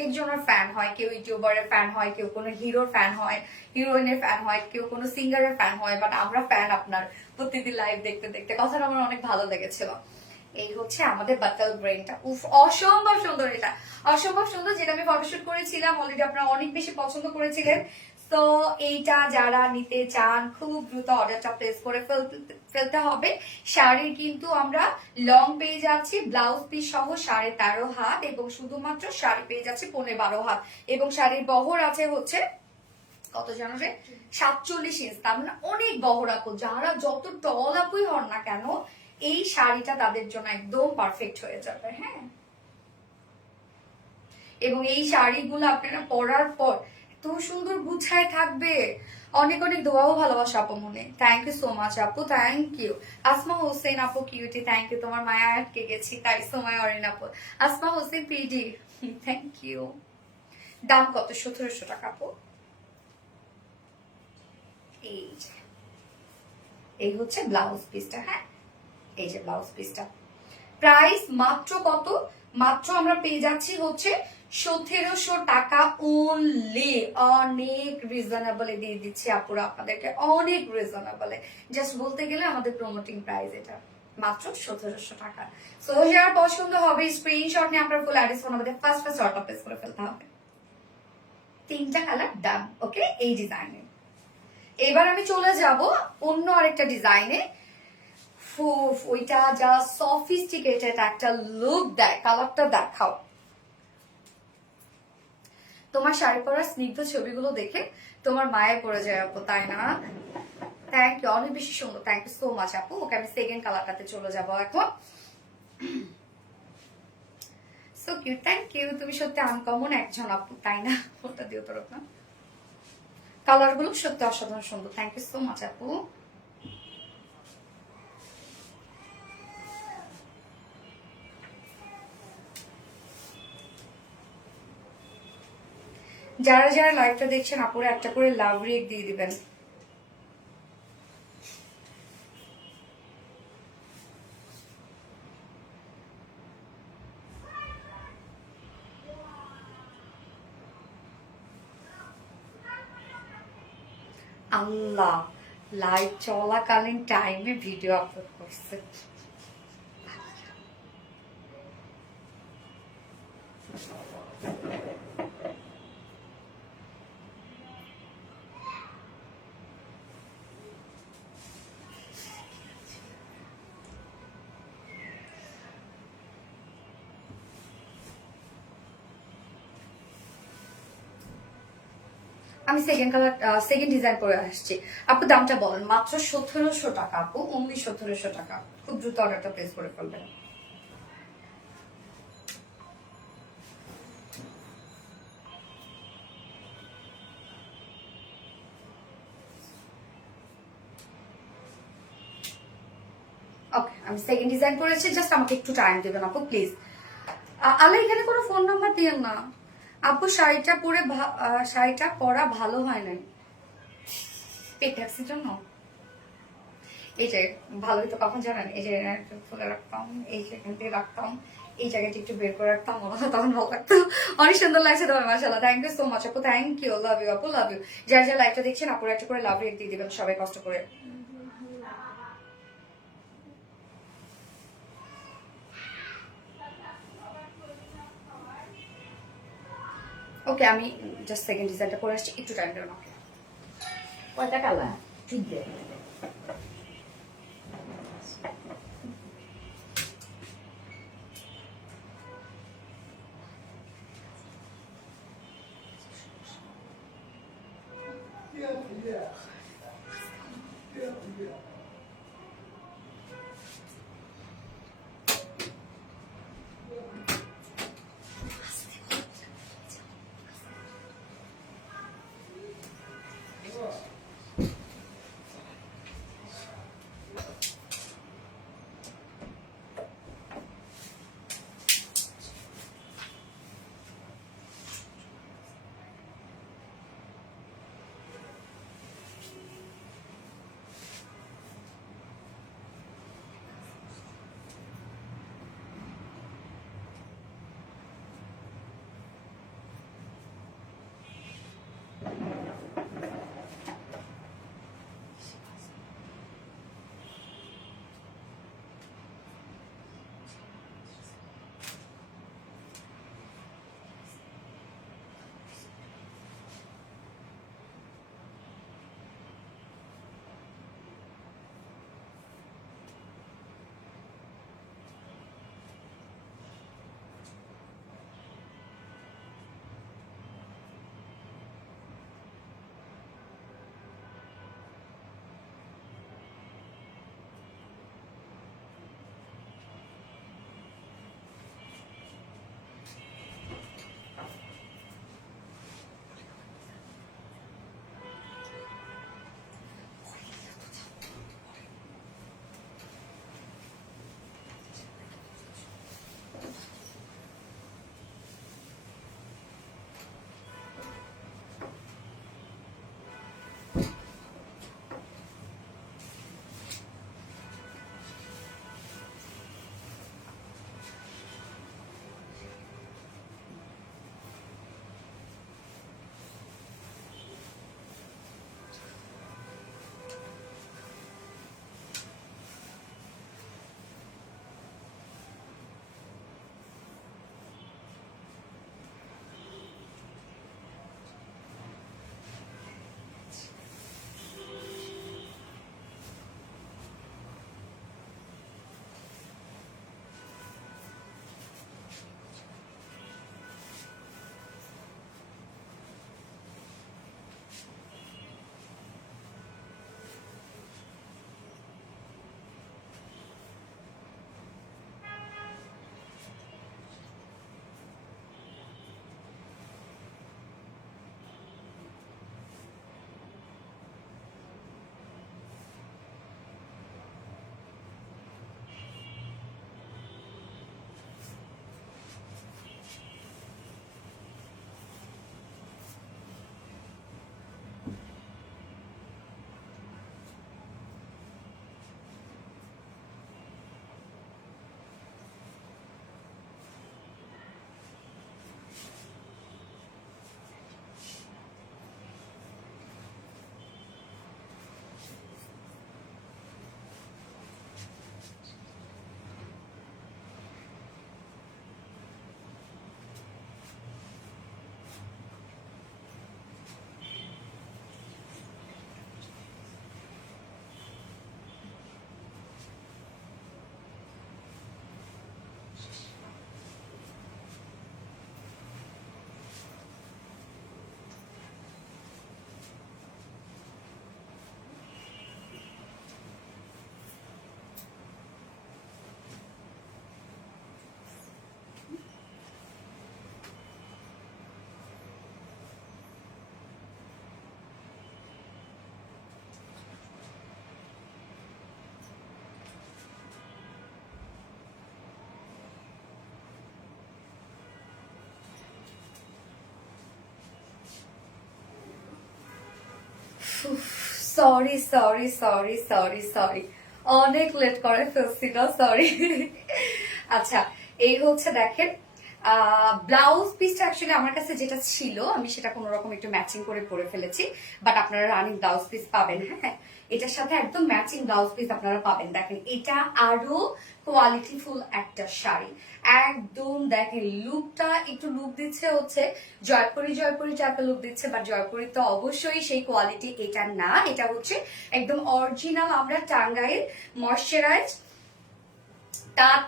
একজনের ফ্যান হয়, কেউ ইউটিউবারের ফ্যান হয়, কেউ কোনো হিরোর ফ্যান হয়, হিরোইনের ফ্যান হয়, কেউ কোনো সিঙ্গারের ফ্যান হয়, বাট আমরা ফ্যান আপনার প্রতিদিন লাইভ দেখতে দেখতে। কথাটা আমার অনেক ভালো লেগেছিল। এই হচ্ছে আমাদের বাটল ব্রেনটা, উফ অসম্ভব সুন্দর, এটা অসম্ভব সুন্দর, যেটা আমি ফটোশুট করেছিলাম অলরেডি, আপনারা অনেক বেশি পছন্দ করেছিলেন। তো এইটা যারা নিতে চান খুব দ্রুত অর্ডারটা প্লেস করে ফেলতে হবে। শাড়ির কিন্তু আমরা লং পেয়ে যাচ্ছি ব্লাউজ পিস সহ 13.5 হাত এবং শুধুমাত্র শাড়ি পেয়ে যাচ্ছি 15-12 হাত এবং শাড়ির বহর আছে হচ্ছে কত জানো রে, 47 ইঞ্চ। তার মানে অনেক বহর আপু, যারা যত টল আপুই হন না কেন এই শাড়িটা তাদের জন্য একদম পারফেক্ট হয়ে যাবে। হ্যাঁ এবং এই শাড়িগুলো আপনারা পরার পর এত সুন্দর গুছায় থাকবে। অনেক অনেক দোয়াও ভালোবাসা আপু মনে। থ্যাংক ইউ সো মাচ আপু, থ্যাংক ইউ। আসমা হোসেন আপু কিউটি, থ্যাংক ইউ। তোমার মায়া আটকে গেছি তাই সময় অরিন আপু। Asma Hossain PD, thank you. দাম কত? 1700 টাকা আপু। এই যে এই হচ্ছে ব্লাউজ পিসটা। হ্যাঁ, এই যে ব্লাউজ পিসটা। প্রাইস মাত্র কত? মাত্র আমরা পেয়ে যাচ্ছি হচ্ছে 1700 টাকা অনলি। অনেক রিজনেবলে দিয়ে দিচ্ছি আপুরা আপনাদেরকে, অনেক রিজনেবলে। জাস্ট বলতে গেলে আমাদের প্রমোটিং প্রাইস এটা মাত্র 1700 টাকা। সো যার পছন্দ হবে স্ক্রিনশট নিয়ে আপনার ফুল অ্যাড্রেস ফোন আমাদের ফার্স্ট অর্ডার প্লেস করে ফেলতে হবে। 3টা কালার ডান। ওকে, এই ডিজাইনে। এবার আমি চলে যাব অন্য আরেকটা ডিজাইনে। ওইটা যা সফিস্টিকেটেড একটা লুক দেয়, কালারটা দেখাও। তোমার শাড়ি পরার স্নিগ্ধ ছবিগুলো দেখে তোমার মায়ে পড়ে যায় আপু, তাই না? থ্যাংক ইউ, অনেক বেশি সুন্দর। থ্যাংক ইউ সো মাচ আপু। ওকে, আমি সেকেন্ড কালারটাতে চলে যাব এখন। So cute, thank you. তুমি সত্যি আনকমন একজন আপু, তাই না? ওটা দিও তোর না, কালার গুলো সত্যি অসাধারণ সুন্দর। থ্যাংক ইউ সো মাচ আপু। যারা যারা লাইভটা দেখছেন আপুরে একটা করে লাভ রিয়েক্ট দিয়ে দিবেন। আল্লাহ, লাইভ চলাকালীন টাইমে ভিডিও আপলোড করছে। আমি সেকেন্ড কালার সেকেন্ড ডিজাইন করে আসছি। আপু দামটা বলেন। মাত্র 1700 টাকা আপু, অনলি 1700 টাকা। খুব দ্রুত অর্ডারটা প্লেস করে ফেলবেন। ওকে, আমি সেকেন্ড ডিজাইন করেছি, জাস্ট আমাকে একটু টাইম দেবেন আপু প্লিজ। আল্লাহ, এখানে কোনো ফোন নাম্বার দিয়েন না আপু। শাড়িটা পরে শাড়িটা পরা ভালো হয় নাই পেট ট্যাক্সির জন্য। এই যে ভালোই তো কখন জানেন, এই যে খুলে রাখতাম, এই যে এখান থেকে রাখতাম, এই জায়গাটা একটু বের করে রাখতাম, তখন ভালো লাগতো। অনেক সুন্দর লাগছে তোমার, মাশাআল্লাহ। থ্যাংক ইউ সো মাচ আপু, থ্যাংক ইউ। লাভ ইউ আপু, লাভ ইউ। যার যার লাইভটা দেখছেন আপুরা একটা করে লাভ রেট দিয়ে দিবেন সবাই কষ্ট করে। ওকে, আমি জাস্ট সেকেন্ড ডিজাইনটা করে আসছি, একটু টাইম দেবেন ওকে। কয়টা কালার? ঠিক দে। Sorry sorry sorry sorry sorry, অনেক লেট করে ফেলছি না, সরি। আচ্ছা, এই হচ্ছে দেখেন ব্লাউজ পিসটা অ্যাকচুয়ালি আমার কাছে যেটা ছিল আমি সেটা কোনো রকম একটু ম্যাচিং করে পরে ফেলেছি, বাট আপনারা রানিং ব্লাউজ পিস পাবেন। হ্যাঁ, এটার সাথে একদম ম্যাচিং ব্লাউজ পিস আপনারা পাবেন। দেখেন এটা আরো কোয়ালিটিফুল একটা শাড়ি, একদম দেখেন লুকটা একটু লুক দিচ্ছে হচ্ছে জয়পুরি জয়পুরি টাইপের লুক দিচ্ছে, বাট জয়পুরি তো অবশ্যই সেই কোয়ালিটি এটা না, এটা হচ্ছে একদম অরিজিনাল আমরা টাঙ্গাইল ময়শ্চারাইজ তাঁত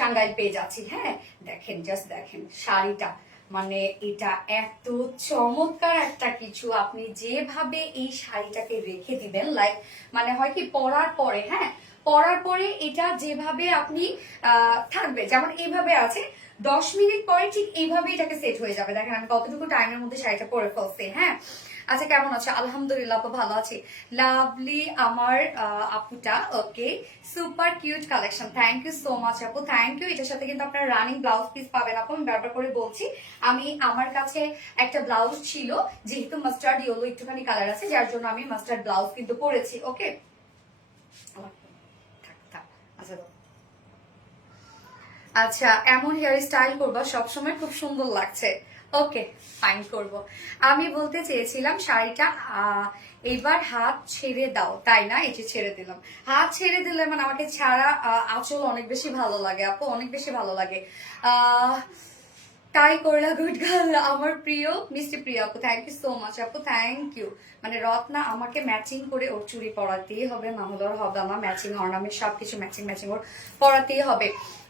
টাঙ্গাইল পেয়ে যাচ্ছি। হ্যাঁ, দেখেন জাস্ট দেখেন শাড়িটা, মানে এটা এত চমৎকার একটা কিছু, আপনি যেভাবে এই শাড়িটাকে রেখে দিবেন লাইক মানে হয় কি পরার পরে, হ্যাঁ পরার পরে এটা যেভাবে আপনি থাকবে, যেমন এইভাবে আছে 10 মিনিট পরে ঠিক এইভাবে এটাকে সেট হয়ে যাবে। দেখেন আমি কতটুকু টাইমের মধ্যে শাড়িটা পরে ফেলছি। হ্যাঁ, আচ্ছা কেমন আছে? আলহামদুলিল্লাহ আপু ভালো আছি। লাভলি আমার আপুটা, okay super cute collection, thank you so much আপু, থ্যাংক ইউ। এটার সাথে কিন্তু আপনারা রানিং ব্লাউজ পিস পাবেন আপু, আমি বারবার করে বলছি। আমি আমার কাছে একটা ব্লাউজ ছিল, যেহেতু মাস্টার্ড ইয়েলো একটুখানি কালার আছে, যার জন্য আমি মাস্টার্ড ব্লাউজ কিন্তু পরেছি। ওকে আচ্ছা আচ্ছা, এমন হেয়ার স্টাইল করবা সবসময়, খুব সুন্দর লাগছে। ওকে ফাইন করব। আমি বলতে চেয়েছিলাম শাড়িটা এবার হাত ছেড়ে দাও, তাই না? এই যে ছেড়ে দিলাম, হাত ছেড়ে দিলে মানে আমাকে ছাড়া আঁচল অনেক বেশি ভালো লাগে আপু, অনেক বেশি ভালো লাগে। আহ তাই করলা গুড গার্ল, আমার প্রিয় মিষ্টি প্রিয় আপু, থ্যাংক ইউ সো মাচ আপু, থ্যাংক ইউ। মানে রত্না আমাকে ম্যাচিং করে ওর চুড়ি পরাতেই হবে, না হলে ওর হবে আমার ম্যাচিং অর্নামেন্ট সবকিছু ম্যাচিং ম্যাচিং ওর পরাতেই হবে।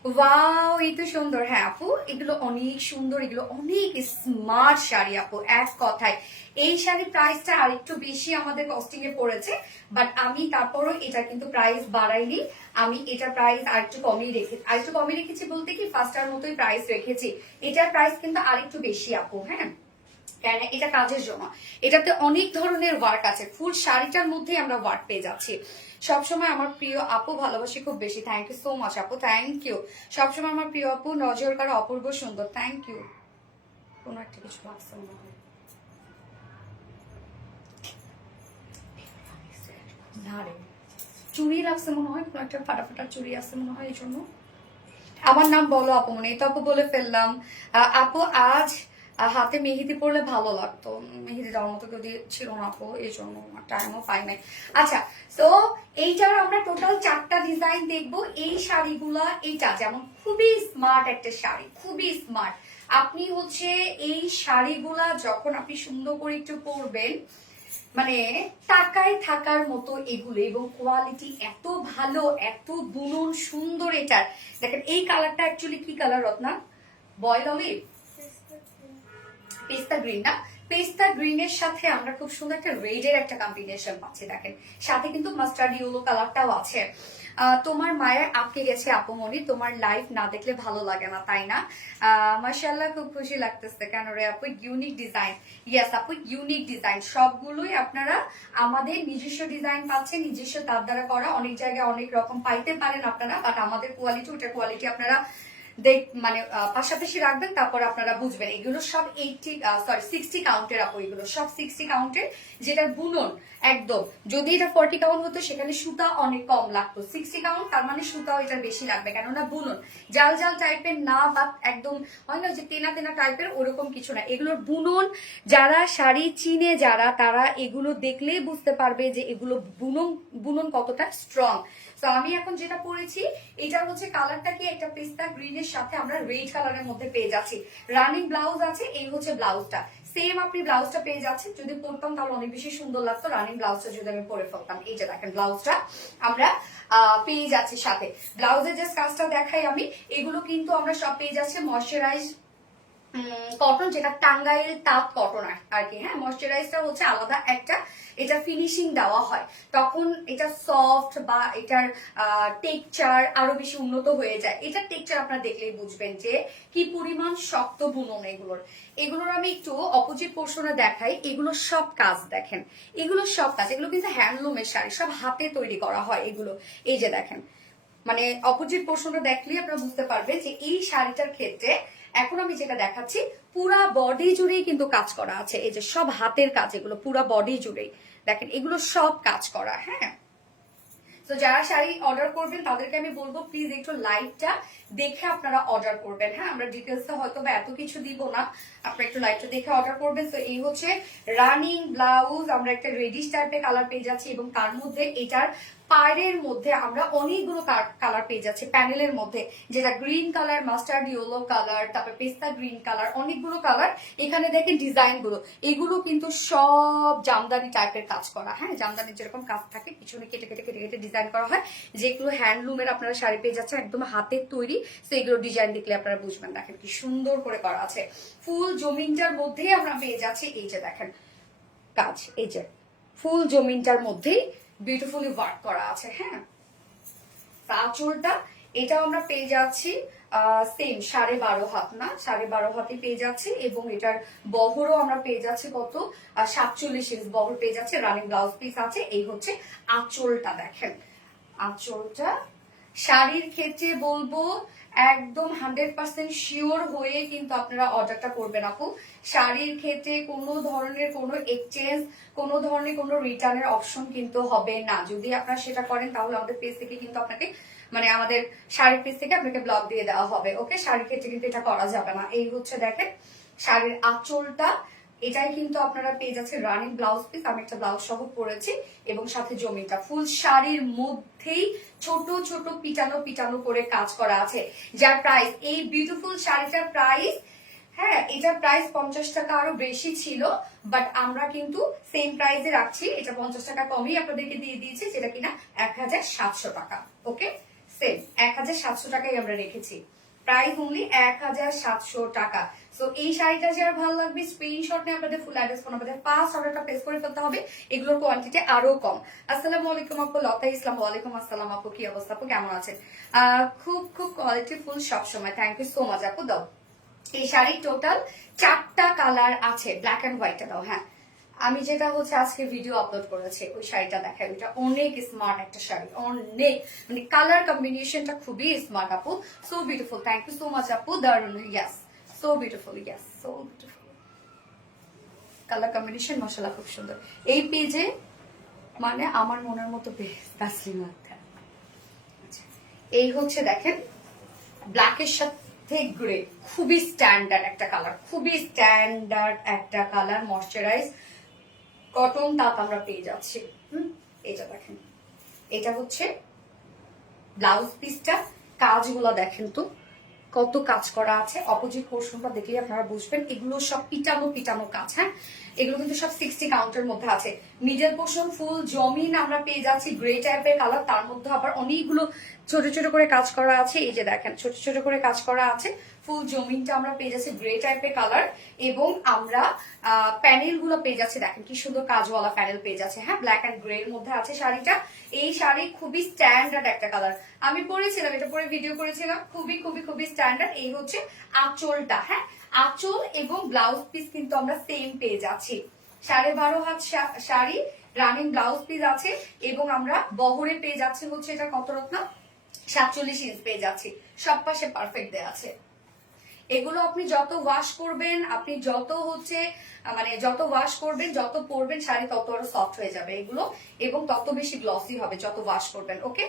ওয়াও এই তো সুন্দর। হ্যাঁ আপু এগুলো অনেক সুন্দর, এগুলো অনেক স্মার্ট শাড়ি আপু, এক কথায় এই শাড়ির প্রাইসটা আরেকটু বেশি আমাদের কস্টিং এ পড়েছে, বাট আমি তারপরও এটা কিন্তু প্রাইস বাড়াইনি, আমি এটা প্রাইস আরেকটু কমিয়ে রেখেছি বলতে কি ফার্স্টার মতোই প্রাইস রেখেছি। এটার প্রাইস কিন্তু আরেকটু বেশি আপু। হ্যাঁ, কেন? এটা কাজের জন্য, এটাতে অনেক ধরনের ওয়ার্ক আছে, ফুল শাড়িটার মধ্যেই আমরা ওয়ার্ক পেয়ে যাচ্ছি। সবসময় আমার প্রিয় আপু, ভালোবাসি খুব বেশি, থ্যাংক ইউ সো মাচ আপু, থ্যাংক ইউ। সবসময় আমার প্রিয় আপু, নজর কারো অপূর্ব সুন্দর, থ্যাংক ইউ। কোনো একটা কিছু লাগছে মনে হয়, না রে চুড়ি লাগছে মনে হয়, কোনো একটা ফাটা ফাটা চুড়ি আছে মনে হয়, এই জন্য। আমার নাম বলো আপু, মানে এই তো আপু বলে ফেললাম। আপু আজ হাতে মেহেদি পরলে ভালো লাগতো, মেহেদি দেওয়ার মতো কেউ ছিল না আপু, এই জন্য টাইমও পাই নাই। আচ্ছা, তো এইটার আমরা টোটাল 4টা ডিজাইন দেখবো। এই শাড়িগুলা, এইটা যেমন খুবই স্মার্ট একটা শাড়ি, খুবই স্মার্ট। আপনি হচ্ছে এই শাড়িগুলা যখন আপনি সুন্দর করে একটু পরবেন, মানে টাকায় থাকার মতো এগুলো, এবং কোয়ালিটি এত ভালো, এত বুনন সুন্দর এটার। দেখেন এই কালারটা অ্যাকচুয়ালি কি কালার রত্না? বয়েল অলিভ, পেস্তা গ্রিন না? পেস্তা গ্রিনের সাথে আমরা খুব সুন্দর একটা রেডের একটা কম্বিনেশন পাচ্ছি। দেখেন সাথে কিন্তু মাস্টার্ড ইয়েলো কালারটাও আছে। তোমার মায়ের আটকে গেছে আপুমনি, তোমার লাইফ না দেখলে ভালো লাগে না, তাই না? মাশাআল্লাহ খুব খুশি লাগতেছে। কেন রে আপু? Unique design. ইয়েস আপু, ইউনিক ডিজাইন, সবগুলোই আপনারা আমাদের নিজস্ব ডিজাইন পাচ্ছেন, নিজস্ব তার দ্বারা করা। অনেক জায়গায় অনেক রকম পাইতে পারেন আপনারা, বাট আমাদের কোয়ালিটি, ওটা কোয়ালিটি আপনারা মানে পাশাপাশি রাখবেন, তারপর আপনারা বুঝবেন। এগুলো সব 60 কাউন্টের আপু, এগুলো সব 60 কাউন্টের, যেটা বুনন একদম। যদি এটা 40 কাউন্ট হতো সেখানে সুতা অনেক কম লাগতো, 60 কাউন্ট তার মানে সুতাও এটা বেশি লাগবে, কেননা বুনন জাল জাল টাইপের না, বা একদম হয় না যে তেনা তেনা টাইপের, ওরকম কিছু না। এগুলোর বুনন, যারা শাড়ি চিনে যারা, তারা এগুলো দেখলেই বুঝতে পারবে যে এগুলো বুনন কতটা স্ট্রং। তো আমি এখন যেটা পরেছি, এটার হচ্ছে কালারটা কি একটা পেস্তা গ্রিনের সাথে আমরা রেড কালারের মধ্যে পেয়ে যাচ্ছি। রানিং ব্লাউজ আছে, এই হচ্ছে ব্লাউজটা, সেম আপনি ব্লাউজটা পেয়ে যাচ্ছেন। যদি পরতাম তাহলে অনেক বেশি সুন্দর লাগতো, রানিং ব্লাউজটা যদি আমি পরে ফেলতাম। এই যে দেখেন ব্লাউজটা আমরা পেয়ে যাচ্ছি সাথে। ব্লাউজের যে কাজটা দেখাই আমি, এগুলো কিন্তু আমরা সব পেয়ে যাচ্ছি ময়শ্চারাইজ কটন, যেটা টাঙ্গাইল তাঁত কটন আর কি। হ্যাঁ, ময়শ্চারাইজটা হচ্ছে আলাদা একটা, এটা ফিনিশিং দেওয়া হয়, তখন এটা সফট বা এটার টেক্সচার আরো বেশি উন্নত হয়ে যায়। এটার টেক্সচার আপনারা দেখলেই বুঝবেন যে কি পরিমাণ শক্ত বুনন এগুলোর আমি একটু অপোজিট পোর্শনে দেখাই। এগুলো সব কাজ দেখেন, এগুলো সব কাজ, এগুলো কিন্তু হ্যান্ডলুমের শাড়ি, সব হাতে তৈরি করা হয় এগুলো। এই যে দেখেন, মানে অপোজিট পোর্শনটা দেখলেই আপনারা বুঝতে পারবেন যে এই শাড়িটার ক্ষেত্রে এখন আমি যেটা দেখাচ্ছি পুরা বডি জুড়েই কিন্তু কাজ করা আছে। এই যে সব হাতের কাজ, এগুলো পুরা বডি জুড়েই দেখেন এগুলো সব কাজ করা, হ্যাঁ। তো যারা শাড়ি অর্ডার করবেন তাদেরকে আমি বলবো প্লিজ একটু লাইভটা দেখে আপনারা অর্ডার করবেন, হ্যাঁ। আমরা ডিটেলসে হয়তো বা এত কিছু দিব না, আপনারা একটু লাইভটা দেখে অর্ডার করবেন। তো এই হচ্ছে রানিং ব্লাউজ, আমরা একটা রেডিশ টাইপের কালার পেয়ে যাচ্ছি এবং তার মধ্যে এটার পাড়ের মধ্যে আমরা অনেকগুলো কালার পেয়ে যাচ্ছি প্যানেলের মধ্যে, যেটা green colour, mustard yellow colour, তারপর পেস্তা গ্রিন কালার, অনেকগুলো কালার। এখানে দেখেন ডিজাইন গুলো, এগুলো কিন্তু সব জামদানি টাইপের কাজ করা, হ্যাঁ। জামদানির যেরকম কাজ থাকে পিছনে কেটে কেটে কেটে কেটে ডিজাইন করা হয়, যেগুলো হ্যান্ডলুমের আপনারা শাড়ি পেয়ে যাচ্ছেন, একদম হাতের তৈরি। তো এগুলো ডিজাইন দেখলে আপনারা বুঝবেন, দেখেন কি সুন্দর করে করা আছে। ফুল জমিনটার মধ্যেই আমরা পেয়ে যাচ্ছি, এই যে দেখেন কাজ, এই যে ফুল জমিনটার মধ্যেই বিউটিফুলি ওয়ার্ক করা আছে, হ্যাঁ। আঁচলটা এটাও আমরা পেয়ে যাচ্ছি সেম 12.5 হাত, না 12.5 হাতে পেয়ে যাচ্ছি এবং এটার বহরও আমরা পেয়ে যাচ্ছি কত 47 ইঞ্চ বহর পেয়ে যাচ্ছে। রানিং ব্লাউজ পিস আছে। এই হচ্ছে আঁচলটা, দেখেন আঁচলটা। শাড়ির ক্ষেত্রে বলবো একদম 100% শিওর হয়ে কিন্তু আপনারা অর্ডারটা করবেন আপু। শাড়ির ক্ষেত্রে কোনো ধরনের কোনো এক্সচেঞ্জ, কোনো ধরনের কোনো রিটার্নের অপশন কিন্তু হবে না। যদি আপনারা সেটা করেন তাহলে আমাদের পেজ থেকে কিন্তু আপনাকে মানে আমাদের শাড়ির পেজ থেকে আপনাকে ব্লক দিয়ে দেওয়া হবে, ওকে। শাড়ির ক্ষেত্রে কিন্তু এটা করা যাবে না। এই হচ্ছে দেখেন শাড়ির আঁচলটা, এটাই কিন্তু আপনারা পেয়ে যাচ্ছেন রানিং ব্লাউজ পিস। আমি একটা ব্লাউজ সহ পরেছি এবং সাথে জমিটা ফুল শাড়ির মধ্যেই ছোট ছোট পিটানো পিটানো করে কাজ করা আছে, যার প্রাইস, এই বিউটিফুল শাড়িটার প্রাইস, হ্যাঁ, এটার প্রাইস 50 টাকা আরো বেশি ছিল, বাট আমরা কিন্তু সেম প্রাইসে রাখছি। এটা 50 টাকা কমই আপনাদেরকে দিয়ে দিয়েছি, যেটা কিনা 1700 টাকা, ওকে। সেম 1700 টাকাই আমরা রেখেছি, প্রাইস অনলি 1700 টাকা। সো এই শাড়িটা যারা ভালো লাগবে স্ক্রিনশট নিয়ে আপনাদের ফুল অ্যাড্রেস ফোন নাম্বার ফার্স্ট অর্ডারটা প্লেস করে ফেলতে হবে। এগুলোর কোয়ান্টিটি আরো কম। আসসালামু আলাইকুম আপু, লতা ইসলাম। ওয়ালাইকুম আসসালাম আপু, কি অবস্থা আপু, কেমন আছেন? খুব খুব কোয়ালিটি ফুল সবসময়, থ্যাংক ইউ সো মাচ আপু। দাও এই শাড়ির টোটাল 4টা কালার আছে, ব্ল্যাক এন্ড হোয়াইটটা দাও, হ্যাঁ। আমি যেটা হচ্ছে আজকে ভিডিও আপলোড করেছি ওই শাড়িটা দেখাই, ওইটা অনেক স্মার্ট একটা শাড়ি, অনেক মানে কালার কম্বিনেশনটা খুবই স্মার্ট আপু। So beautiful, thank you so much আপু, দারুন, yes so beautiful, yes so beautiful. Colour combination মাশাআল্লাহ খুব সুন্দর। এই পেজে মানে আমার মনের মতো তাসলিমা আক্তার। আচ্ছা, এই হচ্ছে দেখেন ব্ল্যাকের সাথে গ্রে, খুবই স্ট্যান্ডার্ড একটা কালার, খুবই স্ট্যান্ডার্ড একটা কালার, ময়শ্চারাইজ কটন তাঁত আমরা পেয়ে যাচ্ছি। এটা দেখেন, এটা হচ্ছে ব্লাউজ পিসটা, কাজগুলো দেখেন তো কত কাজ করা আছে। অপোজিট পোর্শনটা দেখলে আপনারা বুঝবেন এগুলো সব পিটানো পিটানো কাজ, হ্যাঁ। এগুলো কিন্তু সব 60 কাউন্টের মধ্যে আছে। মিডল পোর্শন ফুল জমিন আমরা পেয়ে যাচ্ছি গ্রে টাইপের কালার, তার মধ্যে আবার অনেকগুলো ছোট ছোট করে কাজ করা আছে। এই যে দেখেন ছোট ছোট করে কাজ করা আছে। ফুল জমিনটা আমরা পেয়ে যাচ্ছি গ্রে টাইপের কালার এবং আমরা প্যানেল গুলো পেয়ে যাচ্ছি, দেখেন কি সুন্দর কাজওয়ালা প্যানেল পেয়ে যাচ্ছে, হ্যাঁ। ব্ল্যাক এন্ড গ্রে এর মধ্যে আছে শাড়িটা। এই শাড়ি খুবই স্ট্যান্ডার্ড একটা কালার, আমি পরেছিলাম, এটা পরে ভিডিও করেছিলাম, খুবই খুবই খুবই স্ট্যান্ডার্ড। এই হচ্ছে আঁচলটা, হ্যাঁ। আঁচল এবং ব্লাউজ পিস কিন্তু আমরা সেম পেয়ে যাচ্ছি। 12.5 হাত শাড়ি, রানিং ব্লাউজ পিস আছে এবং আমরা বহরে পেয়ে যাচ্ছি হচ্ছে এটা কত রত্ন 47 ইঞ্চ পেয়ে যাচ্ছি, সব পাশে পারফেক্ট দেয়া আছে। এগুলো আপনি যত ওয়াশ করবেন, আপনি যত হচ্ছে মানে যত ওয়াশ করবেন, যত পরবেন শাড়ি তত আরো সফট হয়ে যাবে এগুলো এবং তত বেশি গ্লসি হবে যত ওয়াশ করবেন, ওকে।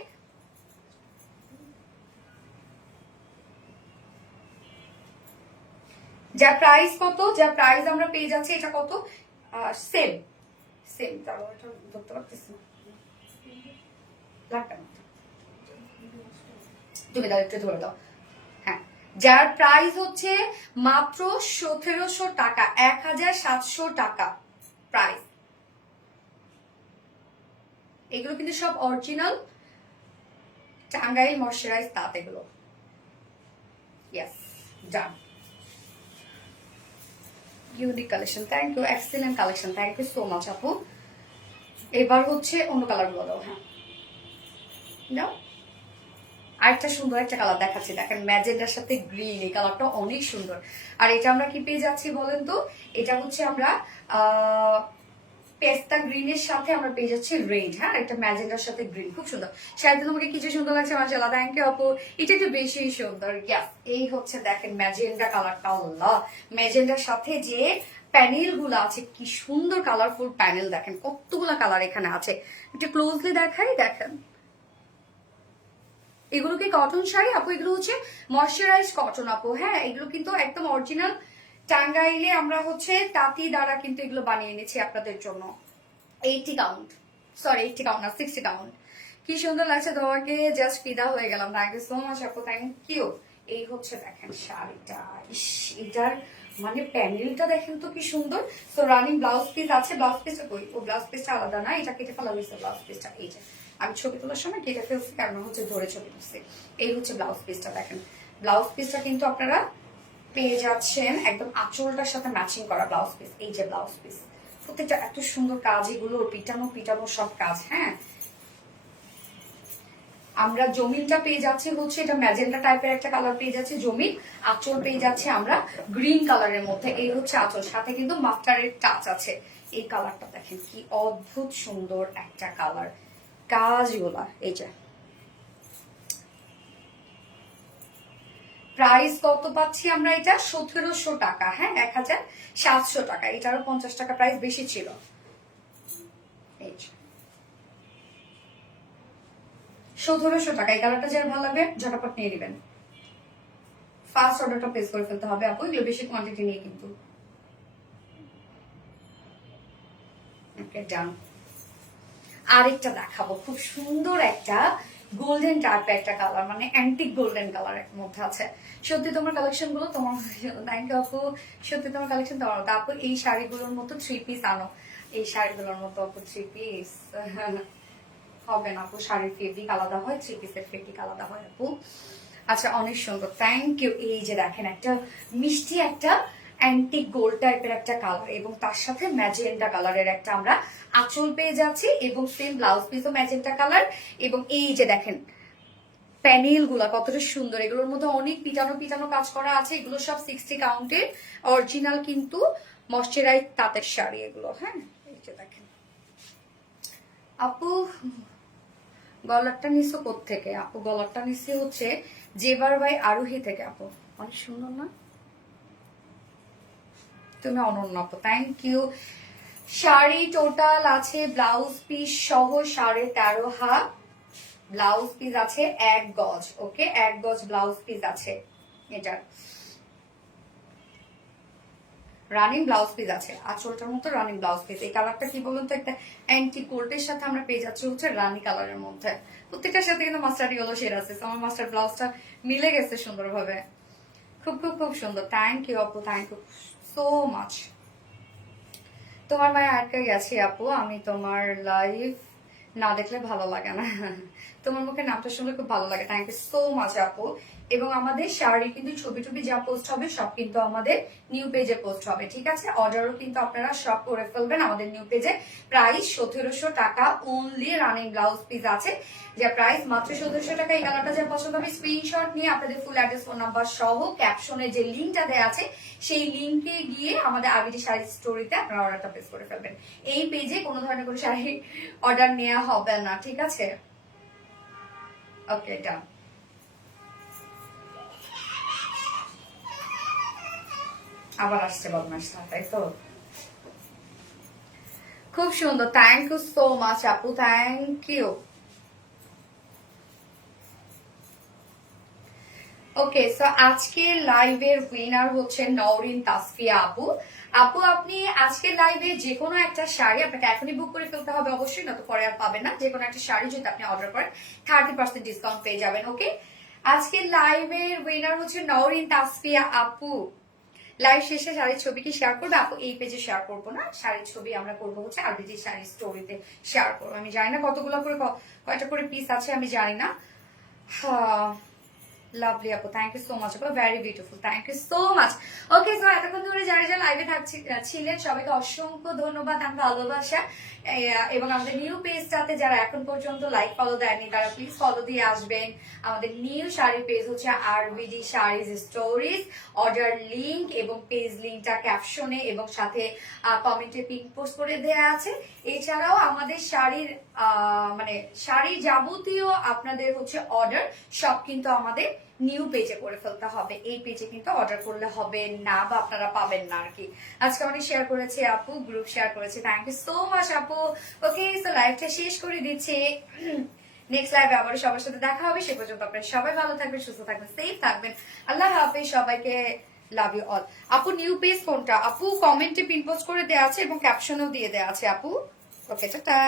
যা প্রাইস কত, যা প্রাইস আমরা পেয়ে যাচ্ছি এটা কত সেম সেম, তারপর এটা ধরতে পারতেছি না, তুমি দাও একটু ধরে দাও, হ্যাঁ। যার প্রাইস হচ্ছে মাত্র 1700 টাকা, 1700 টাকা প্রাইস। এগুলো কিন্তু সব অরিজিনাল টাঙ্গাইল ময়শ্চারাইজ তাঁত এগুলো, yes done. Unique collection, thank you, excellent collection, thank you so much আপু। এবার হচ্ছে অন্য কালার গুলো দাও, হ্যাঁ দাও। আরেকটা সুন্দর একটা কালার দেখাচ্ছি, দেখেন ম্যাজেন্ডার সাথে গ্রিন, এই কালারটা অনেক সুন্দর। আর এটা আমরা কি পেয়ে যাচ্ছি বলেন তো, এটা হচ্ছে আমরা পেস্তা গ্রিনের সাথে আমরা পেয়ে যাচ্ছি রেড, হ্যাঁ। একটা ম্যাজেন্ডার সাথে গ্রিন, খুব সুন্দর। শাড়িতে তোমাকে কিছু সুন্দর লাগছে মাশাআল্লাহ, থ্যাংক ইউ আপু, এটা একটু বেশি সুন্দর, ইয়াস। এই হচ্ছে দেখেন ম্যাজেন্ডা কালারটা, আল্লাহ ম্যাজেন্ডার সাথে যে প্যানেল গুলো আছে, কি সুন্দর কালারফুল প্যানেল, দেখেন কতগুলা কালার এখানে আছে। একটু ক্লোজলি দেখাই, দেখেন এগুলো কি কটন শাড়ি আপু? এগুলো হচ্ছে ময়শ্চারাইজ কটন আপু। হ্যাঁ, এগুলো কিন্তু একদম অরিজিনাল টাঙ্গাইলে আমরা হচ্ছে তাঁতি দ্বারা কিন্তু এগুলো বানিয়ে এনেছি আপনাদের জন্য। 80 কাউন্ট, সরি 80 কাউন্ট না, 60 কাউন্ট। কি সুন্দর লাগছে তোমাকে, জাস্ট ফিদা হয়ে গেলাম। থ্যাংক ইউ সো মাচ আপু, থ্যাংক ইউ। এই হচ্ছে দেখেন শাড়িটা, ইস এটার মানে প্যান্ডেলটা দেখেন তো কি সুন্দর। সো রানিং ব্লাউজ পিস আছে, ব্লাউজ পিসটা কই? ও ব্লাউজ পিসটা আলাদা না, এটা কেটে ফেলা হয়েছে ব্লাউজ পিসটা। এই যে আমি ছবি তোলার সময় কেটে ফেলছি, কারণ হচ্ছে ধরে ছবি তুলছি। এই হচ্ছে ব্লাউজ পিসটা, দেখেন ব্লাউজ পিসটা কিন্তু আপনারা পেয়ে যাচ্ছেন একদম আঁচলটার সাথে ম্যাচিং করা ব্লাউজ পিস। এই যে ব্লাউজ পিস, প্রত্যেকটা এত সুন্দর কাজ, এগুলো পিটানো পিটানো সব কাজ। হ্যাঁ, আমরা জমিনটা পেয়ে যাচ্ছি হচ্ছে এটা ম্যাজেন্টা টাইপের একটা কালার পেয়ে যাচ্ছে জমিন। আঁচল পেয়ে যাচ্ছে আমরা গ্রিন কালারের মধ্যে। এই হচ্ছে আঁচল, সাথে কিন্তু মাস্টারের টাচ আছে। এই কালারটা দেখেন কি অদ্ভুত সুন্দর একটা কালার, কাজগুলা। এই যে প্রাইস কত পাচ্ছি আমরা? এটা 1700 টাকা। হ্যাঁ, 1700 টাকা। এটারও 50 টাকা প্রাইস বেশি ছিল। এই যে 1700 টাকা। এই কালারটা যার ভালো লাগবে ঝটাপট নিয়ে নেবেন। ফার্স্ট অর্ডারটা প্লেস করে ফেলতে হবে আপু, এগুলো বেশি কোয়ান্টিটি নিয়ে কিন্তু। ওকে, ডান। আরেকটা দেখাবো, খুব সুন্দর একটা গোল্ডেন টাইপের একটা কালার, মানে অ্যান্টিক গোল্ডেন কালারের মধ্যে আছে। সত্যি তোমার কালেকশন গুলো তোমার, থ্যাংক ইউ আপু। সত্যি তোমার কালেকশন তোমার মতো আপু। এই শাড়িগুলোর মতো 3 পিস আনো, এই শাড়িগুলোর মতো আপু 3 পিস হবে না আপু। শাড়ির ফেব্রিক আলাদা হয়, 3 পিসের ফেব্রিক আলাদা হয় আপু। আচ্ছা, অনেক সুন্দর, থ্যাংক ইউ। এই যে দেখেন একটা মিষ্টি একটা অ্যান্টিক গোল্ড টাইপের একটা কালার, এবং তার সাথে ম্যাজেন্টা কালারের একটা আমরা আঁচল পেয়ে যাচ্ছি, এবং সেম ব্লাউজ পিসও ম্যাজেন্টা কালার। এবং এই যে দেখেন প্যানেল গুলা কতটা সুন্দর, এগুলোর মধ্যে অনেক পিটানো পিটানো কাজ করা আছে। এগুলো সব 60 কাউন্টের অরিজিনাল কিন্তু ময়শ্চারাইজ তাঁতের শাড়ি এগুলো। হ্যাঁ, এই যে দেখেন আপু গলারটা নিছো কোত্থেকে আপু? গলারটা নিছি হচ্ছে জেবার বাই আরোহী থেকে আপু। অনেক সুন্দর না? তুমি অনন্য আপু, থ্যাংক ইউ। শাড়ি টোটাল আছে ব্লাউজ পিস সহ 13.5 হাত। ব্লাউজ পিস আছে 1 গজ। ওকে, 1 গজ ব্লাউজ পিস আছে। এটা রানিং ব্লাউজ পিস আছে, আঁচলটার মতো রানিং ব্লাউজ পিস। এই কালারটা কি বলুন তো, একটা অ্যান্টি গোল্ডের সাথে আমরা পেয়ে যাচ্ছি হচ্ছে রানি কালারের মধ্যে। প্রত্যেকটার সাথে কিন্তু মাস্টার্ড ইয়েলো শেড আছে। আমার মাস্টার ব্লাউজটা মিলে গেছে সুন্দরভাবে। খুব খুব খুব সুন্দর, থ্যাংক ইউ আপু, থ্যাংক ইউ সো মাচ। তোমার মায়ে আটকে গেছি আপু, আমি তোমার লাইভ না দেখলে ভালো লাগে না। তোমার মুখে নামটা শুনলে খুব ভালো লাগে, থ্যাংক ইউ সো মাচ আপু। এবং আমাদের শাড়ি কিন্তু ছবি টবি যা পোস্ট হবে সব কিন্তু আমাদের নিউ পেজে পোস্ট হবে, ঠিক আছে? অর্ডারও কিন্তু আপনারা সব করে ফেলবেন আমাদের নিউ পেজে। প্রাইস 1700 টাকা অনলি। রানিং ব্লাউজ পিস আছে, যে প্রাইস মাত্র 1700 টাকা। এই কালারটা যা পছন্দ হবে স্ক্রিনশট নিয়ে আপনাদের ফুল অ্যাড্রেস, ফোন নাম্বার সহ ক্যাপশনে যে লিঙ্কটা দেওয়া আছে সেই লিঙ্কে গিয়ে আমাদের আবিটি শাড়ি স্টোরিতে আপনারা অর্ডারটা প্লেস করে ফেলবেন। এই পেজে কোনো ধরনের কোনো শাড়ি অর্ডার নেওয়া হবে না, ঠিক আছে? ওকে, এটা আবার আসছে বদমাশটা, তাই তো? খুব সুন্দর, থ্যাংক ইউ সো মাচ আপু, থ্যাংক ইউ। ওকে, সো আজকের লাইভের উইনার হচ্ছে নওরিন তাসফিয়া আপু। আপু আপনি আজকের লাইভে যে কোনো একটা শাড়ি আপনাকে এখনই বুক করে ফেলতে হবে অবশ্যই, না তো পরে আর পাবেন না। যে কোনো একটা শাড়ি যদি আপনি অর্ডার করেন 30% ডিসকাউন্ট পেয়ে যাবেন। ওকে, আজকের লাইভের উইনার হচ্ছে নওরিন তাসফিয়া আপু। লাইভ শেষে শাড়ির ছবি কি শেয়ার করবে আপু? এই পেজে শেয়ার করবো না, শাড়ির ছবি আমরা করবো হচ্ছে আরবিজি শাড়ি স্টোরিতে শেয়ার করবো। আমি জানি না কতগুলো করে কয়টা করে পিস আছে, আমি জানি না। হ্যাঁ, লাভলি আপু, থ্যাংক ইউ সো মাচ আপু, very beautiful, thank you so much. Okay, so এতক্ষণ ধরে যারা যারা লাইভে ছিলেন সবাইকে অসংখ্য ধন্যবাদ, আমি ভালোবাসা। এবং আমাদের নিউ পেজটাতে যারা এখন পর্যন্ত লাইক ফলো দেয়নি তারা প্লিজ ফলো দিয়ে আসবেন। আমাদের নিউ শাড়ি পেজ হচ্ছে RBD saris stories. Order link এবং পেজ লিংকটা ক্যাপশনে এবং সাথে কমেন্টে পিন পোস্ট করে দেওয়া আছে। এছাড়াও আমাদের শাড়ির মানে শাড়ির যাবতীয় আপনাদের হচ্ছে অর্ডার সব কিন্তু আমাদের নিউ পেজে করে ফেলতে হবে। এই পেজে কিন্তু অর্ডার করলে হবে না, বা আপনারা পাবেন না আর কি। আজকে অনেক শেয়ার করেছে আপু, গ্রুপ শেয়ার করেছে, থ্যাংক ইউ সো মাচ আপু। ওকে, সো লাইভটা শেষ করে দিচ্ছি। নেক্সট লাইভে আবার সবার সাথে দেখা হবে। সে পর্যন্ত আপনারা সবাই ভালো থাকবেন, সুস্থ থাকবেন, সেফ থাকবেন। আল্লাহ হাফেজ সবাইকে, লাভ ইউ অল। আপু নিউ পেজ কোনটা? আপু কমেন্টে পিন পোস্ট করে দেওয়া আছে এবং ক্যাপশনও দিয়ে দেওয়া আছে আপু। ওকে, টাটা।